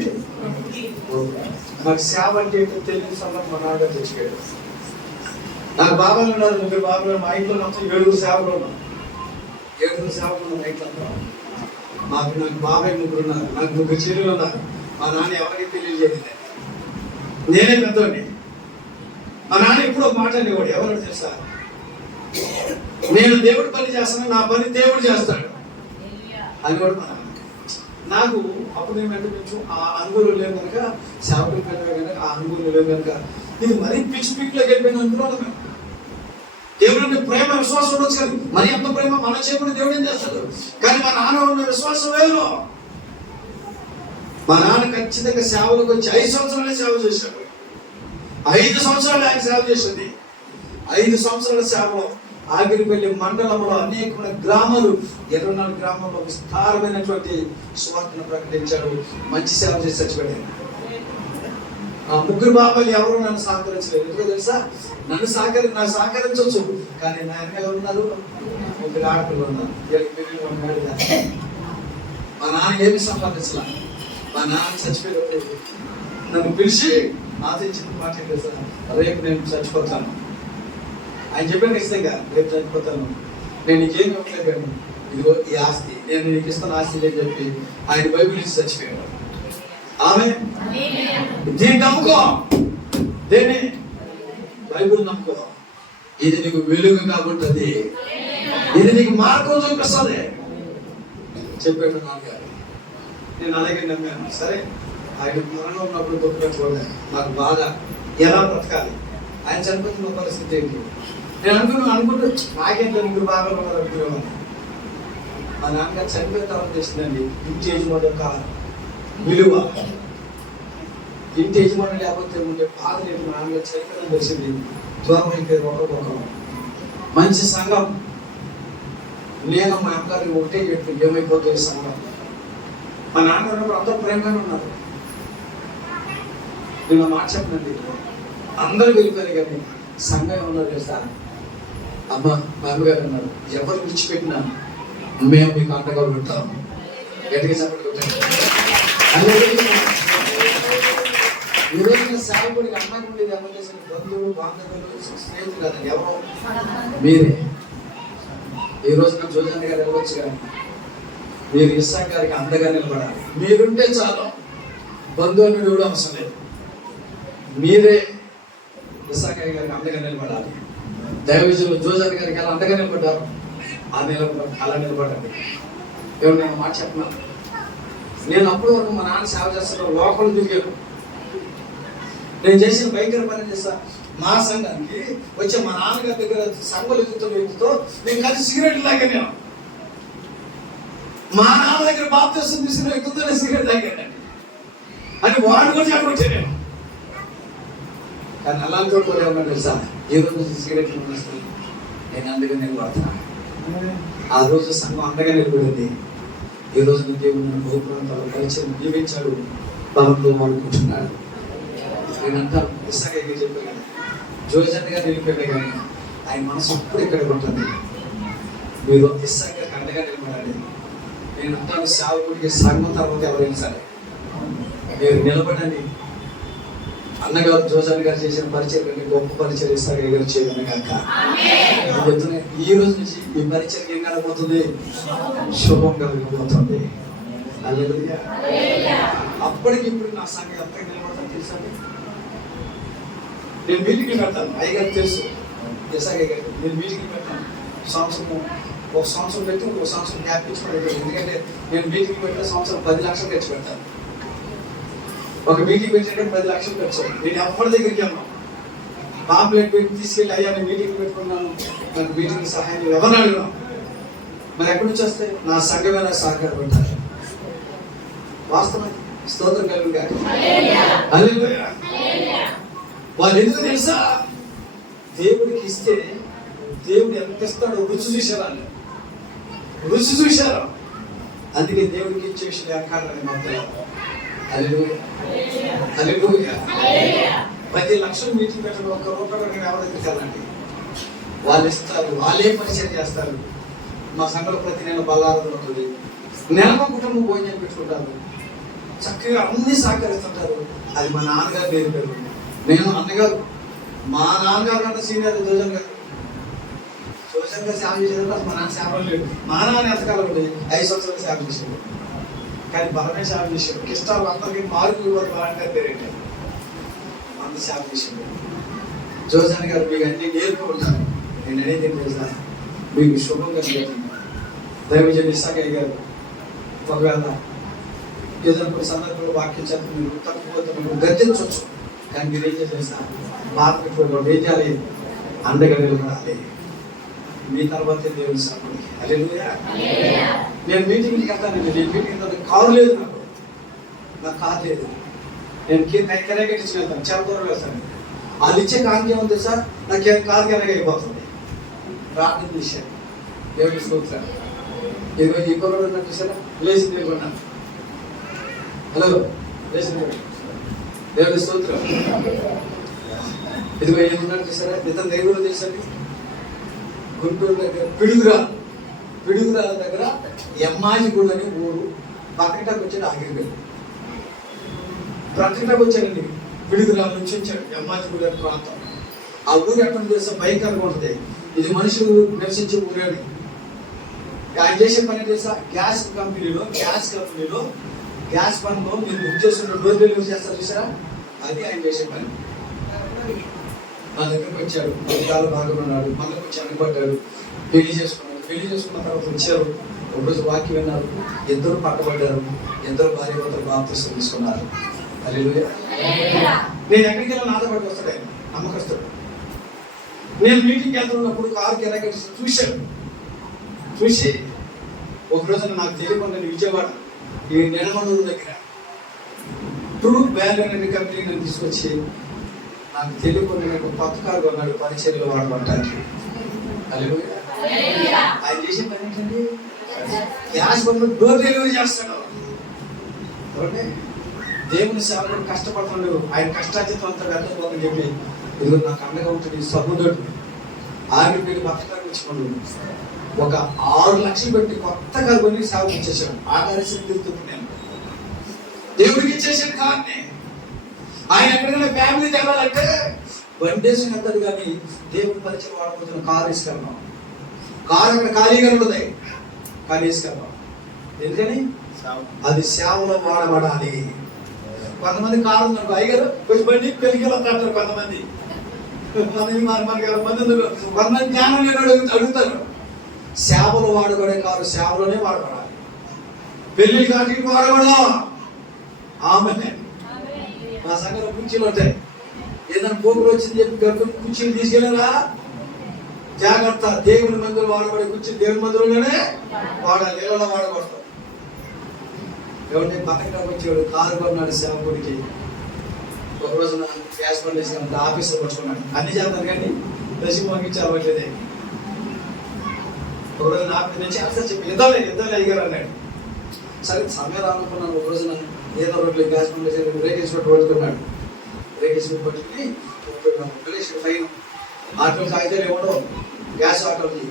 నాకు సేవ అంటే ఏంటో తెలియని సమయం మా నాన్నగారు తెచ్చిపోయాడు. నాకు బాబాలు ఉన్నారు, 3 బాబాలు. మా ఇంట్లో మొత్తం 7 సేవలు ఉన్నారు. 7 సేవలు ఉన్నారు ఇంట్లో. నాకు బాబాయ్ 3 ఉన్నారు, నాకు 3 చెల్లెలు ఉన్నారు. మా నాన్న ఎవరికి తెలియజేయలేదు, నేనే పెద్దోడిని. మా నాన్న ఎప్పుడు ఒక మాట అనేవాడు, ఎవరు తెలుసా, నేను దేవుడి పని చేస్తాను, నా పని దేవుడు చేస్తాడు అని కూడా. నాకు అప్పుడు ఏమంటే కొంచెం ఆ అనుభవం లేవు కనుక, సేవకులు కనుక ఆ అనుభవం లేవు కనుక ఇది మరీ పిచ్చిలోకి వెళ్ళిపోయిన అందులో దేవుడిని ప్రేమ విశ్వాసం ఉండొచ్చు కానీ మరి ఎంత ప్రేమ మన చేయకుండా దేవుడు ఏం చేస్తాడు. కానీ మా నాన్న ఉన్న విశ్వాసం వేరు. మా నాన్న ఖచ్చితంగా సేవలకు వచ్చి 5 సంవత్సరాలే సేవ చేశాడు. 5 సంవత్సరాలు ఆయన సేవ చేసింది. 5 సంవత్సరాల సేవలో ఆగిరిపల్లి మండలంలో అనేకమైన గ్రామాలు, 24 గ్రామాల్లో విస్తారమైనటువంటి సువార్తను ప్రకటించాడు. మంచి సేవ చేసి చచ్చిపోయాడు. ఆ 3 బాబాలు ఎవరు నన్ను సహకరించలేదు. ఎందుకో తెలుసా, నాకు సహకరించవచ్చు కానీ నా వెనక ఎవరు ఉన్నారు, 3 ఆడపిల్లలు ఉన్నారు. మా నాన్న ఏమి సంపాదించాల. మా నాన్న చచ్చిపోయేటప్పుడు నన్ను పిలిచి ఆశించిన మాట తెలుసా, రేపు నేను చచ్చిపోతాను. ఆయన చెప్పాను ఖచ్చితంగా, రేపు చనిపోతాను, నేను నీకేం ఇవ్వట్లేదు కానీ ఇదిగో ఈ ఆస్తి నేను నీకు ఇస్తాను ఆస్తి అని చెప్పి ఆయన బైబిల్ ఇచ్చి చచ్చిపోయాడు. ఆమె దీన్ని నమ్ముకో, దేన్ని బైబిల్ నమ్ముకో. ఇది నీకు వెలుగు కాబట్టి ఇది నీకు మార్గం చూపిస్తుంది చెప్పాడు నాన్నగారు. నేను అలాగే నమ్మాను. సరే, ఆయన మరణం ఉన్నప్పుడు గొప్పగా చూడలేదు. నాకు బాగా ఎలా బ్రతకాలి, ఆయన చనిపోతున్న పరిస్థితి ఏంటి నేను అనుకుంటూ నాకేంటే 3 బాగాలు ఉన్నారు అనుకునేవాడిని. మా నాన్నగారు చనిపోయిన తర్వాత తెలిసిందండి ఇంటి యజమాని యొక్క విలువ. ఇంటి యజమాని లేకపోతే ఉండే బాధ లేదు. మా నాన్నగారు చనిపోయిన తెలిసింది. దూరం అయిపోయారు ఒకరికొకరు. మంచి సంఘం. నేను మా అమ్మగారికి ఒకటే చెప్పి ఏమైపోతుంది సంఘం. మా నాన్నగారు అందరూ ప్రేమగానే ఉన్నారు. నేను మాట చెప్పనండి, అందరూ వెళ్ళిపోయారు కానీ సంఘం ఏమన్నారు తెలుసా? అమ్మ మా అమ్మగారు అన్నారు, ఎవరు విడిచిపెట్టినా మేము మీకు అండగా ఉంటాం. గట్టిగా చెప్పండి. ఈరోజు నేను సేవకుడికి అన్నకు ఉండేది ఎవరు చేసిన బంధువులు బాంధవులు స్నేహితులు కాదండి, ఎవరో మీరే. ఈ రోజు నా జోజాన్ గారు వెళ్ళవచ్చు కానీ మీరు ఇస్సాక్ గారికి అండగా నిలబడాలి. మీరుంటే చాలు, బంధువులు కూడా అవసరం లేదు. మీరే ఇస్సాక్ గారికి అండగా నిలబడాలి. దైవజనులు జోజాన్ గారికి అలా అండగా నిలబడ్డారు, అలా నిలబడండి. ఎవరు నేను మాట చెప్పినాను. నేను అప్పుడు వరకు మా నాన్న సేవ చేస్తున్న లోపల తిరిగాను. నేను చేసిన భయంకర పని చేస్తా. మా సంఘానికి వచ్చే మా నాన్నగారి దగ్గర సంఘాలు ఎదుగుతున్న వ్యక్తితో నేను కలిసి సిగరెట్ తాగా. నేను మా నాన్న దగ్గర బాప్తిసం తీసుకున్న వ్యక్తితో నేను సిగరెట్ తాగాను అని వాడు కూడా చెప్పవచ్చు. నేను కానీ అలాంటి కూడా ఏమన్నా తెలుసా, ఏ రోజు నుంచి సిగరెట్లు వస్తుంది నేను అందుకే నిలబడుతున్నాను. ఆ రోజు సంఘం అండగా నిలబడింది. ఈ రోజు దేవుడు బహుప్రాంతాల పరిచయం జీవించాడు, బలంలో అనుకుంటున్నాడు. నేను అంటాను, ఇస్సాక్ చెప్పాను కదా, జోజన్ గారు నిలిపోయాడు కానీ ఆయన మనసు అప్పుడు ఇక్కడ ఉంటుంది. మీరు ఇస్సాక్ గారికి అండగా నిలబడాలి. నేను అంటాను, సేవకుడికి సంఘం తర్వాత ఎవరైనా సరే మీరు నిలబడండి. అన్నగారు జోజన్ గారు చేసిన పరిచయం కంటే గొప్ప పరిచయం ఇస్సాక్ గారు చేయమని కాక ఈ రోజు నుంచి ఈ పరిచయం ఏం కలగబోతుంది? శుభం కలగబోతుంది. హల్లెలూయా. అప్పటికి ఇప్పుడు నా సంఘం ఎంత నిలబడతాను తెలుసా? నేను మీటింగ్లు పెడతాను. అయ్యగారు తెలుసు, ఇస్సాక్ గారు నేను మీటింగ్లు పెడతాను. ఒక సంవత్సరం పెట్టి ఒక సంవత్సరం గ్యాప్ ఇచ్చుకోవడం. ఎందుకంటే నేను మీటింగ్ పెట్టిన సంవత్సరం 10 లక్షలు ఖర్చు పెడతాను. ఒక మీటింగ్ పెట్టినట్టు 10 లక్షలు ఖర్చు. నేను ఎవరి దగ్గరికి వెళ్ళాను, పాంప్లెట్ పెట్టి తీసుకెళ్ళి అయ్యా నేను మీటింగ్ పెట్టుకున్నాను, నాకు మీటింగ్ సహాయం ఎవరిని అడిగినా మరి ఎక్కడి నుంచి వస్తే నా సంఘమైన సహకారం పెట్టాలి. వాస్తవం స్తోత్రం కలుగుగా. హల్లెలూయా. వాళ్ళు ఎందుకు తెలుసా? దేవుడికి ఇస్తే దేవుడు ఎంత ఇస్తాడో రుచి చూశారా, రుచి చూశారా. అందుకే దేవుడికి ఇచ్చే విషయం వ్యాఖ్యానాన్ని మాత్రం. హల్లెలూయా. హల్లెలూయా. 10 లక్షలు మీటింగ్ పెట్టడం ఒక్క రూపాయి ఎవరి దగ్గరికి వెళ్ళండి, వాళ్ళు ఇస్తారు, వాళ్ళే పరిచయం చేస్తారు. మా సంఘంలో ప్రతి నెల బల్లారం ఉంటుంది. నెలకు కుటుంబం భోజనం పెట్టుకుంటారు, చక్కగా అన్ని సహకరిస్తుంటారు. అది మా నాన్నగారు నేర్పారు. నేను అన్నగారు మా నాన్నగారు అంతా సీనియర్ జోజన్ గారు. జోజన్ గారు సేవ చేసేది మా నాన్న సేవ లేదు. మా నాన్న ఎంతకాలం ఉంది 5 సంవత్సరాలు సేవ చేసేది, కానీ బలమే సేవ చేశాడు. కిష్టాలు అందరికీ మార్పులు బాగా పేరేంటి అంత సేవ చేశాడు. జోజన్ గారు మీకు అన్ని నేర్పుకుంటారు. నేను అనేది ఏం తెలుసా, మీకు శుభంగా లేదు. దైవజన్ ఇస్సాక్ గారు ఒకవేళ ఏదైనా కొన్ని సందర్భంలో వాక్యం చెప్పి మీరు తప్పిపోతే మీరు గర్తించవచ్చు. కానీ మీరు ఏం చేసేసా బాధపడిపోయి ఏం చేయాలి, అండగా నిలబడాలి. మీ తర్వాతే దేవుని సభకి. హల్లెలూయా. నేను మీటింగ్కి వెళ్తానండి. నేను మీటింగ్ కారు లేదు, నాకు కారు లేదు. నేను కెనగట్టించి వెళ్తాను, చాలా దూరం వెళ్తాను. వాళ్ళు ఇచ్చే కారుకి ఏముంది సార్, నాకు కారు కెనగ అయిపోతుంది. ప్రార్థన చేశాను, దేవుడి స్తోత్రం. ఇదిగో ఈ కొన్నాడు నాకు చూసారా, లేచింది కొన్నాను. హలో, లేచింది దేవుడి స్తోత్రం. ఇదిగో ఏమన్నాడు చూసారా, ఇతను దేవుడు తెలుసండి. గుంటూరు దగ్గర పిడుగురాల దగ్గర ఎమ్మాజిగూడ అని ఊరు. ప్రకటకు వచ్చాడు, ఆగిరిపోయాడు. ప్రకటకు వచ్చాడండి, పిడుగురాల నుంచి వచ్చాడు. ఎమ్మాజిగూడ ప్రాంతం. ఆ ఊరు ఎక్కడ చేస్తే భయంకరంగా ఉంటుంది. ఇది మనుషులు నివసించే ఊరేది. ఆయన చేసే పని చేసా, గ్యాస్ కంపెనీలో గ్యాస్ పనిలో మీరు బుక్ చేసుకున్న డోర్ డెలివరీ చేస్తారు చూసారా, అది ఆయన చేసే పని. నా దగ్గరకు వచ్చాడు, చాలా బాగా ఉన్నాడు. మళ్ళీ వచ్చి అనుపడ్డాడు, పెళ్లి చేసుకున్న తర్వాత వచ్చారు. ఒకరోజు వాక్యం విన్నారు, ఇద్దరు పట్టబడ్డారు. ఇద్దరు భార్య భర్తలు బాప్తిసం తీసుకున్నారు. హల్లెలూయా. నేను ఎక్కడికి వెళ్ళినా నాతో పాటు వస్తాడు ఆయన, నమ్మకస్తాడు. నేను మీటింగ్కి వెళ్తున్నప్పుడు కారు కిరాయి చూసి ఒక రోజున నాకు తెలియకుండా విజయవాడ ఈ నెలమనూరు దగ్గర ట్రూ వాల్యూ అనే కంపెనీ నేను తీసుకొచ్చి నాకు తెలియకుండా నాకు కొత్త కారు కొన్నాడు పరిచర్యలో వాడబడటానికి. ఆయన చేసే పని ఏంటండి, గ్యాస్ బండ్లో డోర్ డెలివరీ చేస్తాడు. దేవుని సేవకుడు కష్టపడుతున్నాడు, ఆయన కష్టార్జితం అంతా వ్యర్థపోతుందని చెప్పి ఇదిగో నాకు అండగా ఉంటుంది సహోదరుడు ఆగిపోయి బతకాన్ని ఇచ్చుకోండు. ఒక 6 లక్షలు పెట్టి కొత్త కారు కొని సేవకు ఇచ్చేసాడు. ఆ కార్యక్రమం తిరుగుతుంది. నేను దేవుడికి ఇచ్చేసాడు కార్ని. ఆయన ఎక్కడికైనా ఫ్యామిలీ తేవాలంటే బండేసి వెళ్తాడు, కానీ దేవుడి పరిచయం వాడబోతున్న కారు వేసుకెళ్దాం. కారు అక్కడ ఖాళీగా ఉంటుంది, కానీ వేసుకెళ్దాం. ఎందుకని అది సేవలో వాడబడాలి. కొంతమంది కారు ఉందనుకో, అయ్యారు కొంచెం బండి పెరిగి అంటారు. కొంతమంది కొంతమంది జ్ఞానం లేని అడుగుతారు. సేవలు వాడబడే కారు సేవలోనే వాడబడాలి. పెళ్లి కాటి వాడబడదాం. ఆమె మా సంఘంలో కుర్చీలు ఉంటాయి. ఏదైనా పోగులు వచ్చింది చెప్పి గర్భం కుర్చీలు తీసుకెళ్ళారా? జాగ్రత్త. దేవుని మందులు వాడబడే కుర్చీలు దేవుని మందులోనే వాడాలి, ఇళ్ళలో వాడకూడదు. ఎవరిని పక్కన వచ్చాడు, కారు కొన్నాడు సేవకుడికి. ఒక రోజున గ్యాస్ బండ్ వేసినంత ఆఫీసులో పట్టుకున్నాడు. అన్ని చేస్తాను కానీ దశ మోగించి అవ్వట్లేదే. ఒక రోజు నాకు నుంచి ఆన్సర్ చెప్పి ఇద్దాలే అయ్యారు అన్నాడు. సరే సమయం అనుకున్నాను. ఒక రోజున ఏదో రోడ్లు గ్యాస్ బండ్ వేసి బ్రేక్ వేసి పట్టుకున్నాడు. బ్రేక్ వేసి పట్టుకుని 30 ఫైన్. ఆటోలు కాగితాలు ఇవ్వడం, గ్యాస్ ఆటోకి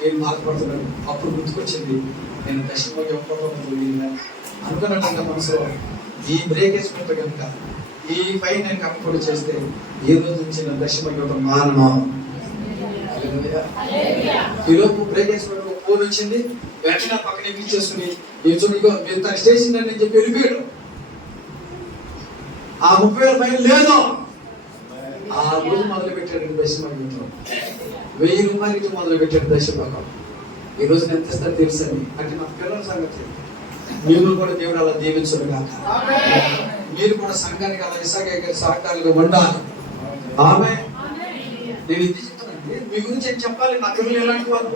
నేను బాధపడుతున్నాడు. అప్పుడు గుర్తుకొచ్చింది, నేను దశమోగి అనుకున్నట్టు మనసులో ఈ బ్రేక్ వేసుకుంటే కనుక ఈ ఫైన్ నేను కంప్లీట్ చేస్తే ఈ రోజు నుంచి నా దశమోగి మానను. ఈలోపు బ్రేక్ వేసుకుంటే ఫోన్ వచ్చింది. వెంటనే పక్కన ఎక్కించేసుకుని మీరు తన స్టేషన్ అని చెప్పి వెళ్ళిపోయాడు. ఆ 30,000 ఫైన్ లేదు. ఆ రోజు మొదలు పెట్టాడు దశమోగంలో. 1000 రూపాయలకి మొదలు పెట్టాడు దశమోగం. ఈ రోజు ఎంత ఇస్తారో తెలుసండి. అంటే నా పిల్లల సంగతి మీరు కూడా దేవుడు అలా దీవించడు కాక. మీరు కూడా సంఘానికి అలా ఇసాక సహకారులుగా ఉండాలి. ఆమె నేను ఇది చెప్తానండి. మీ గురించి ఏం చెప్పాలి? నా పిల్లలు ఎలాంటి వారు?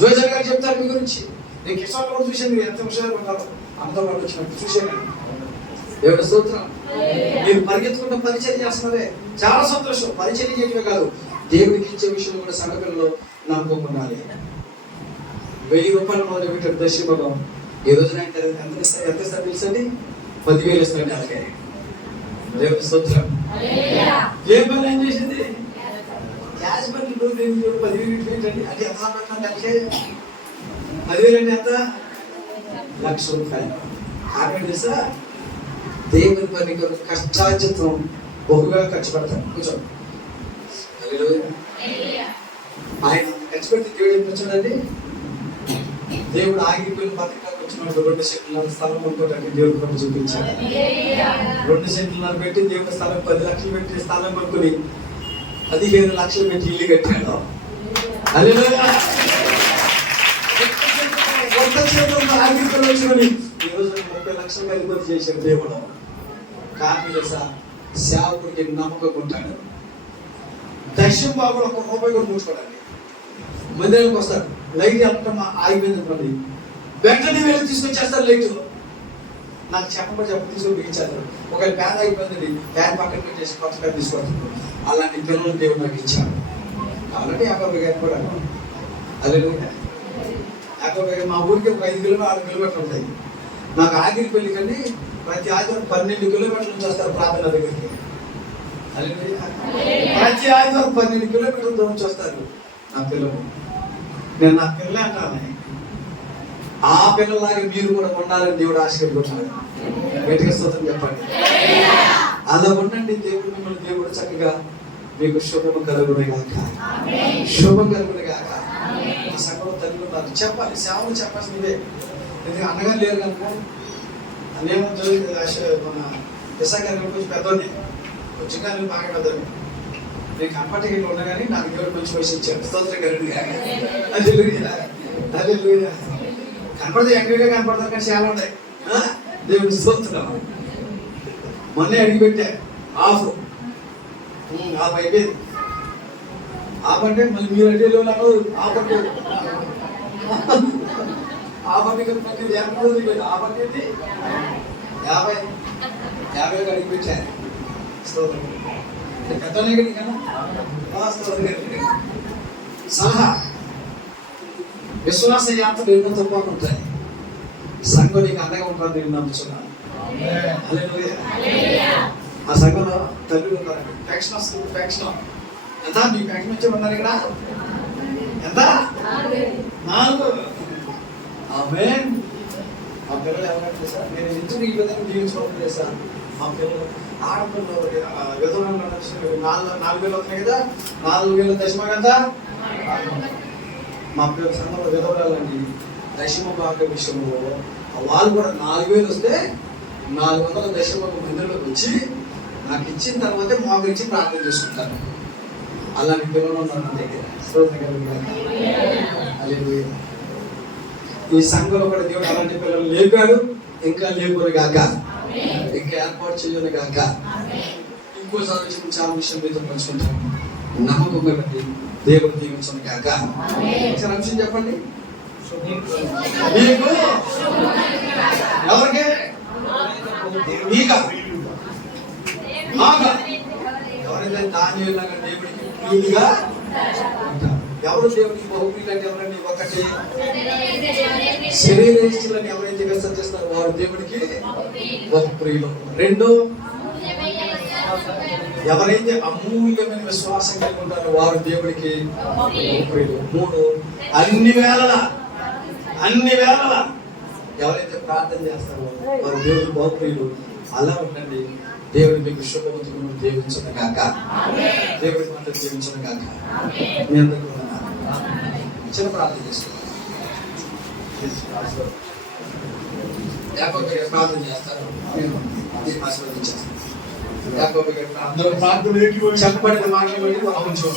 జోజర్ గారు చెప్తారు మీ గురించి. నేను కిషోర్ కూడా చూశాను, మీరు ఎంత హుషారుగా ఉంటారో. అంతా వాళ్ళు వచ్చినట్టు చూశాను. దేవుడి స్తోత్రం. మీరు పరిగెత్తుకుంటూ పరిచయం చేస్తున్నారే, చాలా సంతోషం. పరిచయం చేయటమే కాదు, దేవుడికి ఇచ్చే విషయంలో కూడా సంఘ పిల్లలు నమ్మకం ఉండాలి. 1000 రూపాయలు మొదలు పెట్టాడు దశమోగం. ఈ రోజున ఎంత ఇస్తారు తెలుసండి? 10,000 ఇస్తాడు. అలాగే దేవుడి స్తోత్రం. ఏ పని ఏం చేసింది? గ్యాస్ బండి 10,000 పెట్టండి. అది ఎంత పెట్టండి? 10,000 అంటే ఎంత? 1,00,000 రూపాయలు. కారణం తెలుసా? దేవుని పని కష్టార్జితం బహుగా ఖర్చు పెడతాడు. కూర్చోండి. ఆయన ఖర్చు పెడితే దేవుడు ఏం వచ్చాడండి? దేవుడు ఆగిపోయిన బతకాలకు వచ్చినప్పుడు 2 సెంట్ల స్థలం కొనుక్కోవడానికి దేవుడు పని చూపించాడు. 2 సెంట్ల పెట్టి దేవుడి స్థలం 10 లక్షలు పెట్టి స్థలం కొనుక్కొని 15 లక్షలు పెట్టి ఇల్లు కట్టాడు. ఆగిపోయి వచ్చుకొని ఈ రోజు 30 లక్షలు అధిపతి చేశాడు దేవుడు. కానీ తెలుసా, సేవకుడికి నమ్మకం ఉంటాడు. దక్షిణ బాబుడు 1 రూపాయి కూడా మూసుకోవడానికి మందిరానికి వస్తాడు. లైట్ వెళ్ళటం ఆగిపోయింది అనుకోండి, వెంటనే వెళ్ళి తీసుకొచ్చేస్తారు లైట్. నాకు చెప్పబడి తీసుకొని బిగించారు. ఒకవేళ ఫ్యాన్ ఆగిపోయిందండి, ఫ్యాన్ పక్కన పెట్టేసి కొత్త ఫ్యాన్ తీసుకొస్తాడు. అలాంటి పిల్లలు దేవుడు నాకు ఇచ్చాడు. కాబట్టి యాకోబు గారు కూడా అదే యాకోబు గారు మా ఊరికి ఒక 5 కిలోమీటర్ 6 కిలోమీటర్లు ఉంటాయి. నాకు ఆగిరి పెళ్లి కండి ప్రతి ఆదివారం 12 కిలోమీటర్ల నుంచి వస్తారు ప్రార్థన దగ్గరికి. ప్రతి ఆదివారం 12 కిలోమీటర్ల దూరం నుంచి వస్తారు నా పిల్లలు. నేను నా పిల్లలే అంటాను. ఆ పిల్లలాగా మీరు కూడా ఉండాలని దేవుడు ఆశీర్వదించాడు. గట్టిగా స్తోత్రం చెప్పండి. అలా ఉండండి. దేవుడు మిమ్మల్ని దేవుడు చక్కగా మీకు శుభము కలుగునుగాక, శుభం కలుగునుగాక. మా సంఘంలో తల్లి ఉన్నారు, చెప్పాలి, సేవలు చెప్పాల్సిందే. ఎందుకంటే అన్నగా లేరు కనుక నేను మన విశాఖ కొంచెం పెద్దోని, కొంచెం కానీ బాగా పెద్దోని. నేను కంపర్ట్గా ఇట్లా ఉన్నా కానీ నాకు దేవుడు మంచి వయసు ఇచ్చాడు. స్తోత్రం కలుగునుగాక. కనపడితే ఎంకగా కనపడతారు కానీ చాలా ఉంటాయి. దేవుడి స్తోత్రం. మొన్నే అడిగి పెట్టా ఆఫ్ అయిపోయింది. ఆఫ్ అంటే మళ్ళీ మీరు అడిగేలో నాకు ఆఫ్ అంటే ఆఫ్ అంటే ఆఫ్ అంటే 50 అడిగి పెట్టారు. స్తోత్రం. పెద్దనే కదా సలహా. విశ్వాస యాత్రలు ఎన్నో తప్ప ఉంటాయి. సంఘం నీకు అండగా ఉంటుంది, నేను నమ్ముతున్నాను. హల్లెలూయా. మా సంఘంలో తల్లి ఉన్నారండి, పెన్షన్ వస్తుంది. పెన్షన్ ఎంత? మీ పెన్షన్ వచ్చి ఉన్నారు ఇక్కడ ఎంత? 4. ఆమేన్. మా పిల్లలు ఎవరంటే సార్, నేను ఎందుకు ఈ విధంగా జీవించడం సార్, మా పిల్లలు ఆడపిల్లలు విధంగా 4,000 అవుతున్నాయి కదా, 4,000 దశమ కదా. మా పిల్లల సంఘంలో విధవరాలండి, దశమ భాగ విషయంలో వాళ్ళు కూడా 4,000 వస్తే 400 దశమ మందిలోకి వచ్చి నాకు ఇచ్చిన తర్వాతే మాకు ఇచ్చి ప్రార్థన చేసుకుంటారు. అలాంటి పిల్లలు ఉన్నారు నా దగ్గర. హల్లెలూయా. ఈ సంఘంలో కూడా దేవుడు అలాంటి పిల్లలు లేపాడు, ఇంకా లేపును గాక, ఇంకా ఏర్పాటు చేయను గాక. ఇంకోసారి వచ్చి చాలా విషయం మీతో పంచుకుంటాను. నమ్మకం బట్టి దేవుడు దీవించను గాక. ఒకసారి అంశం చెప్పండి. మీకు ఎవరికి? మీక మాక. ఎవరైతే దానియేలులాగా దేవుడికి ప్రియుడిగా ఉంటారు. ఎవరు దేవుడికి బహుప్రియులు అంటే ఎవరండి? ఒకటి శరీరేష్ఠులని ఎవరైతే విసర్జిస్తారో వారు దేవుడికి బహుప్రియులు. 2 ఎవరైతే అమూల్యమైన విశ్వాసం కలిగి ఉంటారో వారు దేవుడికి బహుప్రియులు. 3 అన్ని వేళలా ఎవరైతే ప్రార్థన చేస్తారో వారు దేవుడికి బహుప్రియులు. అలా ఉండండి. దేవుడి మీకు శుభవంతులను దీవించను గాక. దేవుడి మాటలు దీవించను గాక. మీ అందరికీ చిన్న ప్రార్థన చేసుకోండి. యాకోబు గారు ప్రార్థన చేస్తారు, నేను దీన్ని ఆశీర్వదించేస్తాను. యాకోబు గారు చెప్పబడిన మాటలు బట్టి మనం కొంచెం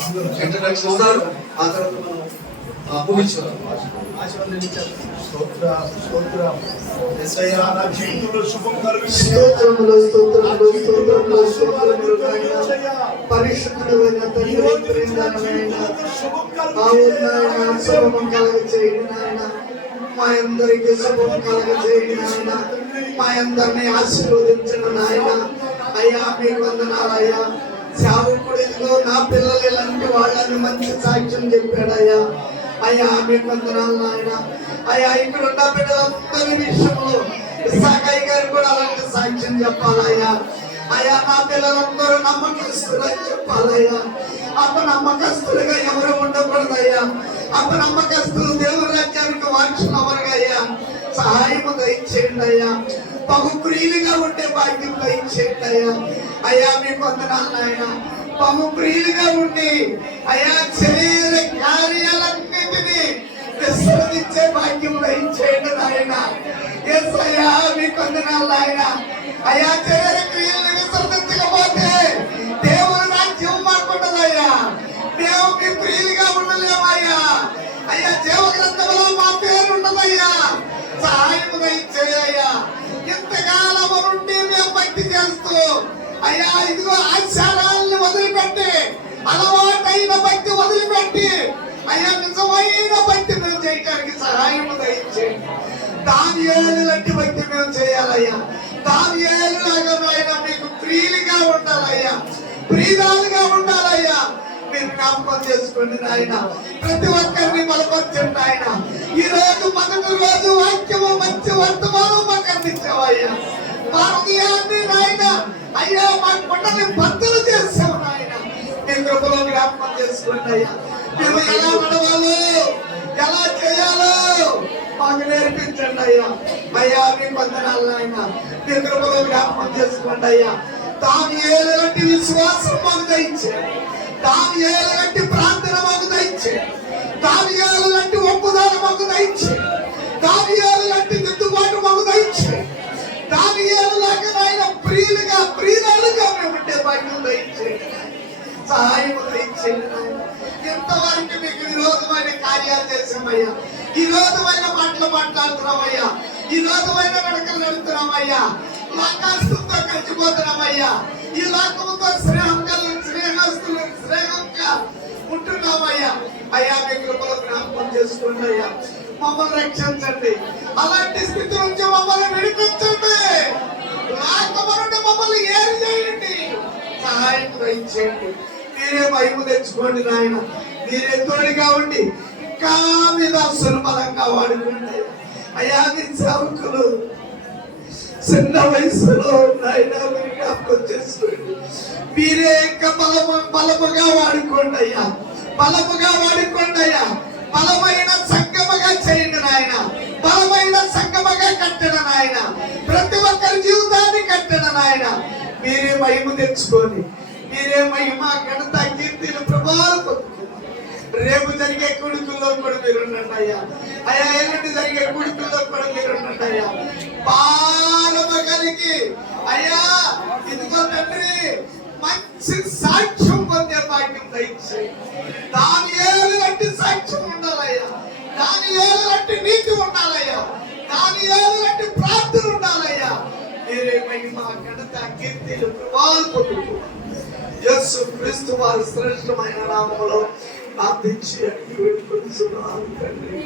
ఇంట్రడక్షన్ ఇస్తారు. ఆ తర్వాత మనం ముగించుకోవాలి. పరిశుద్ధుడైన తండ్రి, శుభం కలగజేయండి నాయన. మా అందరికి శుభం కలగజేయండి నాయన. మా అందరినీ ఆశీర్వదించండి నాయన. అయ్యా మీకు వందనాలయ్యా. సేవకుడు ఇదిగో నా పిల్లలు ఇలాంటి వాళ్ళని మంచి సాక్ష్యం చెప్పాడయ్యా. అయ్యా మీకు వందనాలు నాయన. అయ్యా ఇక్కడ ఉన్న బిడ్డలందరి విషయంలో ఇస్సాకయ్య గారు కూడా అలాంటి సాక్ష్యం చెప్పాలయ్యా. అయ్యా నా పిల్లలందరూ నమ్మకస్తులని చెప్పాలయ్యా. అపనమ్మకస్తులుగా ఎవరు ఉండకూడదయ్యా. అపనమ్మకస్తులు దేవుని రాజ్యానికి వారసులు ఎవరుగయ్యా. సహాయము దయచేయండి అయ్యా. బహుప్రియులుగా ఉండే భాగ్యం దయచేయండి అయ్యా. అయ్యా మీకు వందనాలు నాయన. బహుప్రియులుగా ఉండి అయ్యా శరీర కార్యాలన్నిటినీ విశ్రమించే భాగ్యం దయచేయండి నాయన. యేసయ్యా మీకు వందనాలు నాయన. అయ్యా శరీర క్రియలను విశ్రమించకపోతే దేవుని రాజ్యం మాకుండదయ్యా. మేము మీ ప్రియులుగా ఉండలేమయ్యా. అయ్యా జీవ గ్రంథంలో మా పేరు ఉండదయ్యా. సహాయం దయచేయ్యా. ఇంతకాలము నుండి మేము భక్తి చేస్తూ అయ్యా ఇదిగో ఆచారాలను వదిలిపెట్టి, అలవాటైన భక్తి వదిలిపెట్టి అయ్యా నిజమైన భక్తి మేము చేయడానికి సహాయం దయచేయండి. దానియేలు లాంటి భక్తి మేము చేయాలయ్యా. దానియేలు లాగా నాయన మీకు ప్రియులుగా ఉండాలయ్యా, ప్రియురాలుగా ఉండాలయ్యా. మీరు జ్ఞాపకం చేసుకోండి నాయన. ప్రతి ఒక్కరిని బలపరచండి ఆయన. ఈ రోజు మొదటి రోజు వాక్యము మంచి వర్తమానం మాకు అందించావయ్యా. మా హృదయాన్ని నాయన అయ్యా మా కొండని బద్దలు చేసావు నాయన. మీ కృపలో జ్ఞాపకం చేసుకోండి అయ్యా. మేము ఎలా నడవాలో, ఎలా చేయాలో మాకు నేర్పించండి అయ్యా. అయ్యా మీకు వందనాలు నాయన. మీ కృపలో జ్ఞాపకం చేసుకోండి అయ్యా. దానియేలు లాంటి విశ్వాసం మాకు దయచేయండి. దానియేలు లాంటి ప్రార్థన మాకు దయచేయండి. దానియేలు లాంటి ఒప్పుదల మాకు దయచేయండి. దానియేలు లాంటి దిద్దుబాటు మాకు దయచేయండి. దానియేలు లాగా నాయన ప్రియులుగా ప్రియురాలుగా మేము ఉండే భాగ్యం దయచేయండి. సహాయం దయచేయండి నాయన. ఎంతవరకు మీకు విరోధమైన కార్యాలు చేసామయ్యా. ఈ విరోధమైన మాటలు మాట్లాడుతున్నామయ్యా. ఈ విరోధమైన నడకలు నడుతున్నామయ్యా. లోకాస్తులతో కలిసిపోతున్నామయ్యా. ఈ లోకముతో స్నేహంగా ఉంటున్నామయ్యా. అయ్యా మీ కృపలో జ్ఞాపకం చేసుకోండి అయ్యా. మమ్మల్ని రక్షించండి. అలాంటి స్థితి నుంచి మమ్మల్ని విడిపించండి. లోకము నుండి మమ్మల్ని ఏరి చేయండి. సహాయం దయచేయండి. మీరే మహిమ తెచ్చుకోండి నాయన. మీరే తోడుగా ఉండి ఇంకా మీద సులభంగా వాడుకోండి అయ్యా. మీ సేవకులు చిన్న వయసులో నాయన మీరు జ్ఞాపకం చేసుకోండి. మీరే ఇంకా బలముగా వాడుకోండి అయ్యా, బలముగా వాడుకోండి అయ్యా. బలమైన సంగమగా చేయండి నాయన, బలమైన సంగమగా కట్టిన నాయన, ప్రతి ఒక్కరి జీవితాన్ని కట్టిన నాయన. మీరే మహిమ తెచ్చుకొని, మీరే మహిమ ఘనత కీర్తిని ప్రభావం పొందుకోండి. రేపు జరిగే కొడుకుల్లో కూడా మీరు ఉండండి అయ్యా. అయ్యా ఎల్లుండి జరిగే కొడుకుల్లో కూడా మీరు ఉండండి అయ్యా. బాలమ కలిగి అయ్యా ఇదిగో తండ్రి మంచి సాక్ష్యం పొందే భాగ్యం దయచేయండి. దానియేలు వంటి సాక్ష్యం ఉండాలయ్యా, దానియేలు వంటి నీతి ఉండాలయ్యా, దానియేలు వంటి ప్రార్థన ఉండాలయ్యా. మీరే మహిమ ఘనత కీర్తిలు ప్రభావం పొందుకోండి. యేసు క్రీస్తు వారి శ్రేష్టమైన నామములో ప్రార్థించి అడిగి వేడుకొంచున్నాను తండ్రి.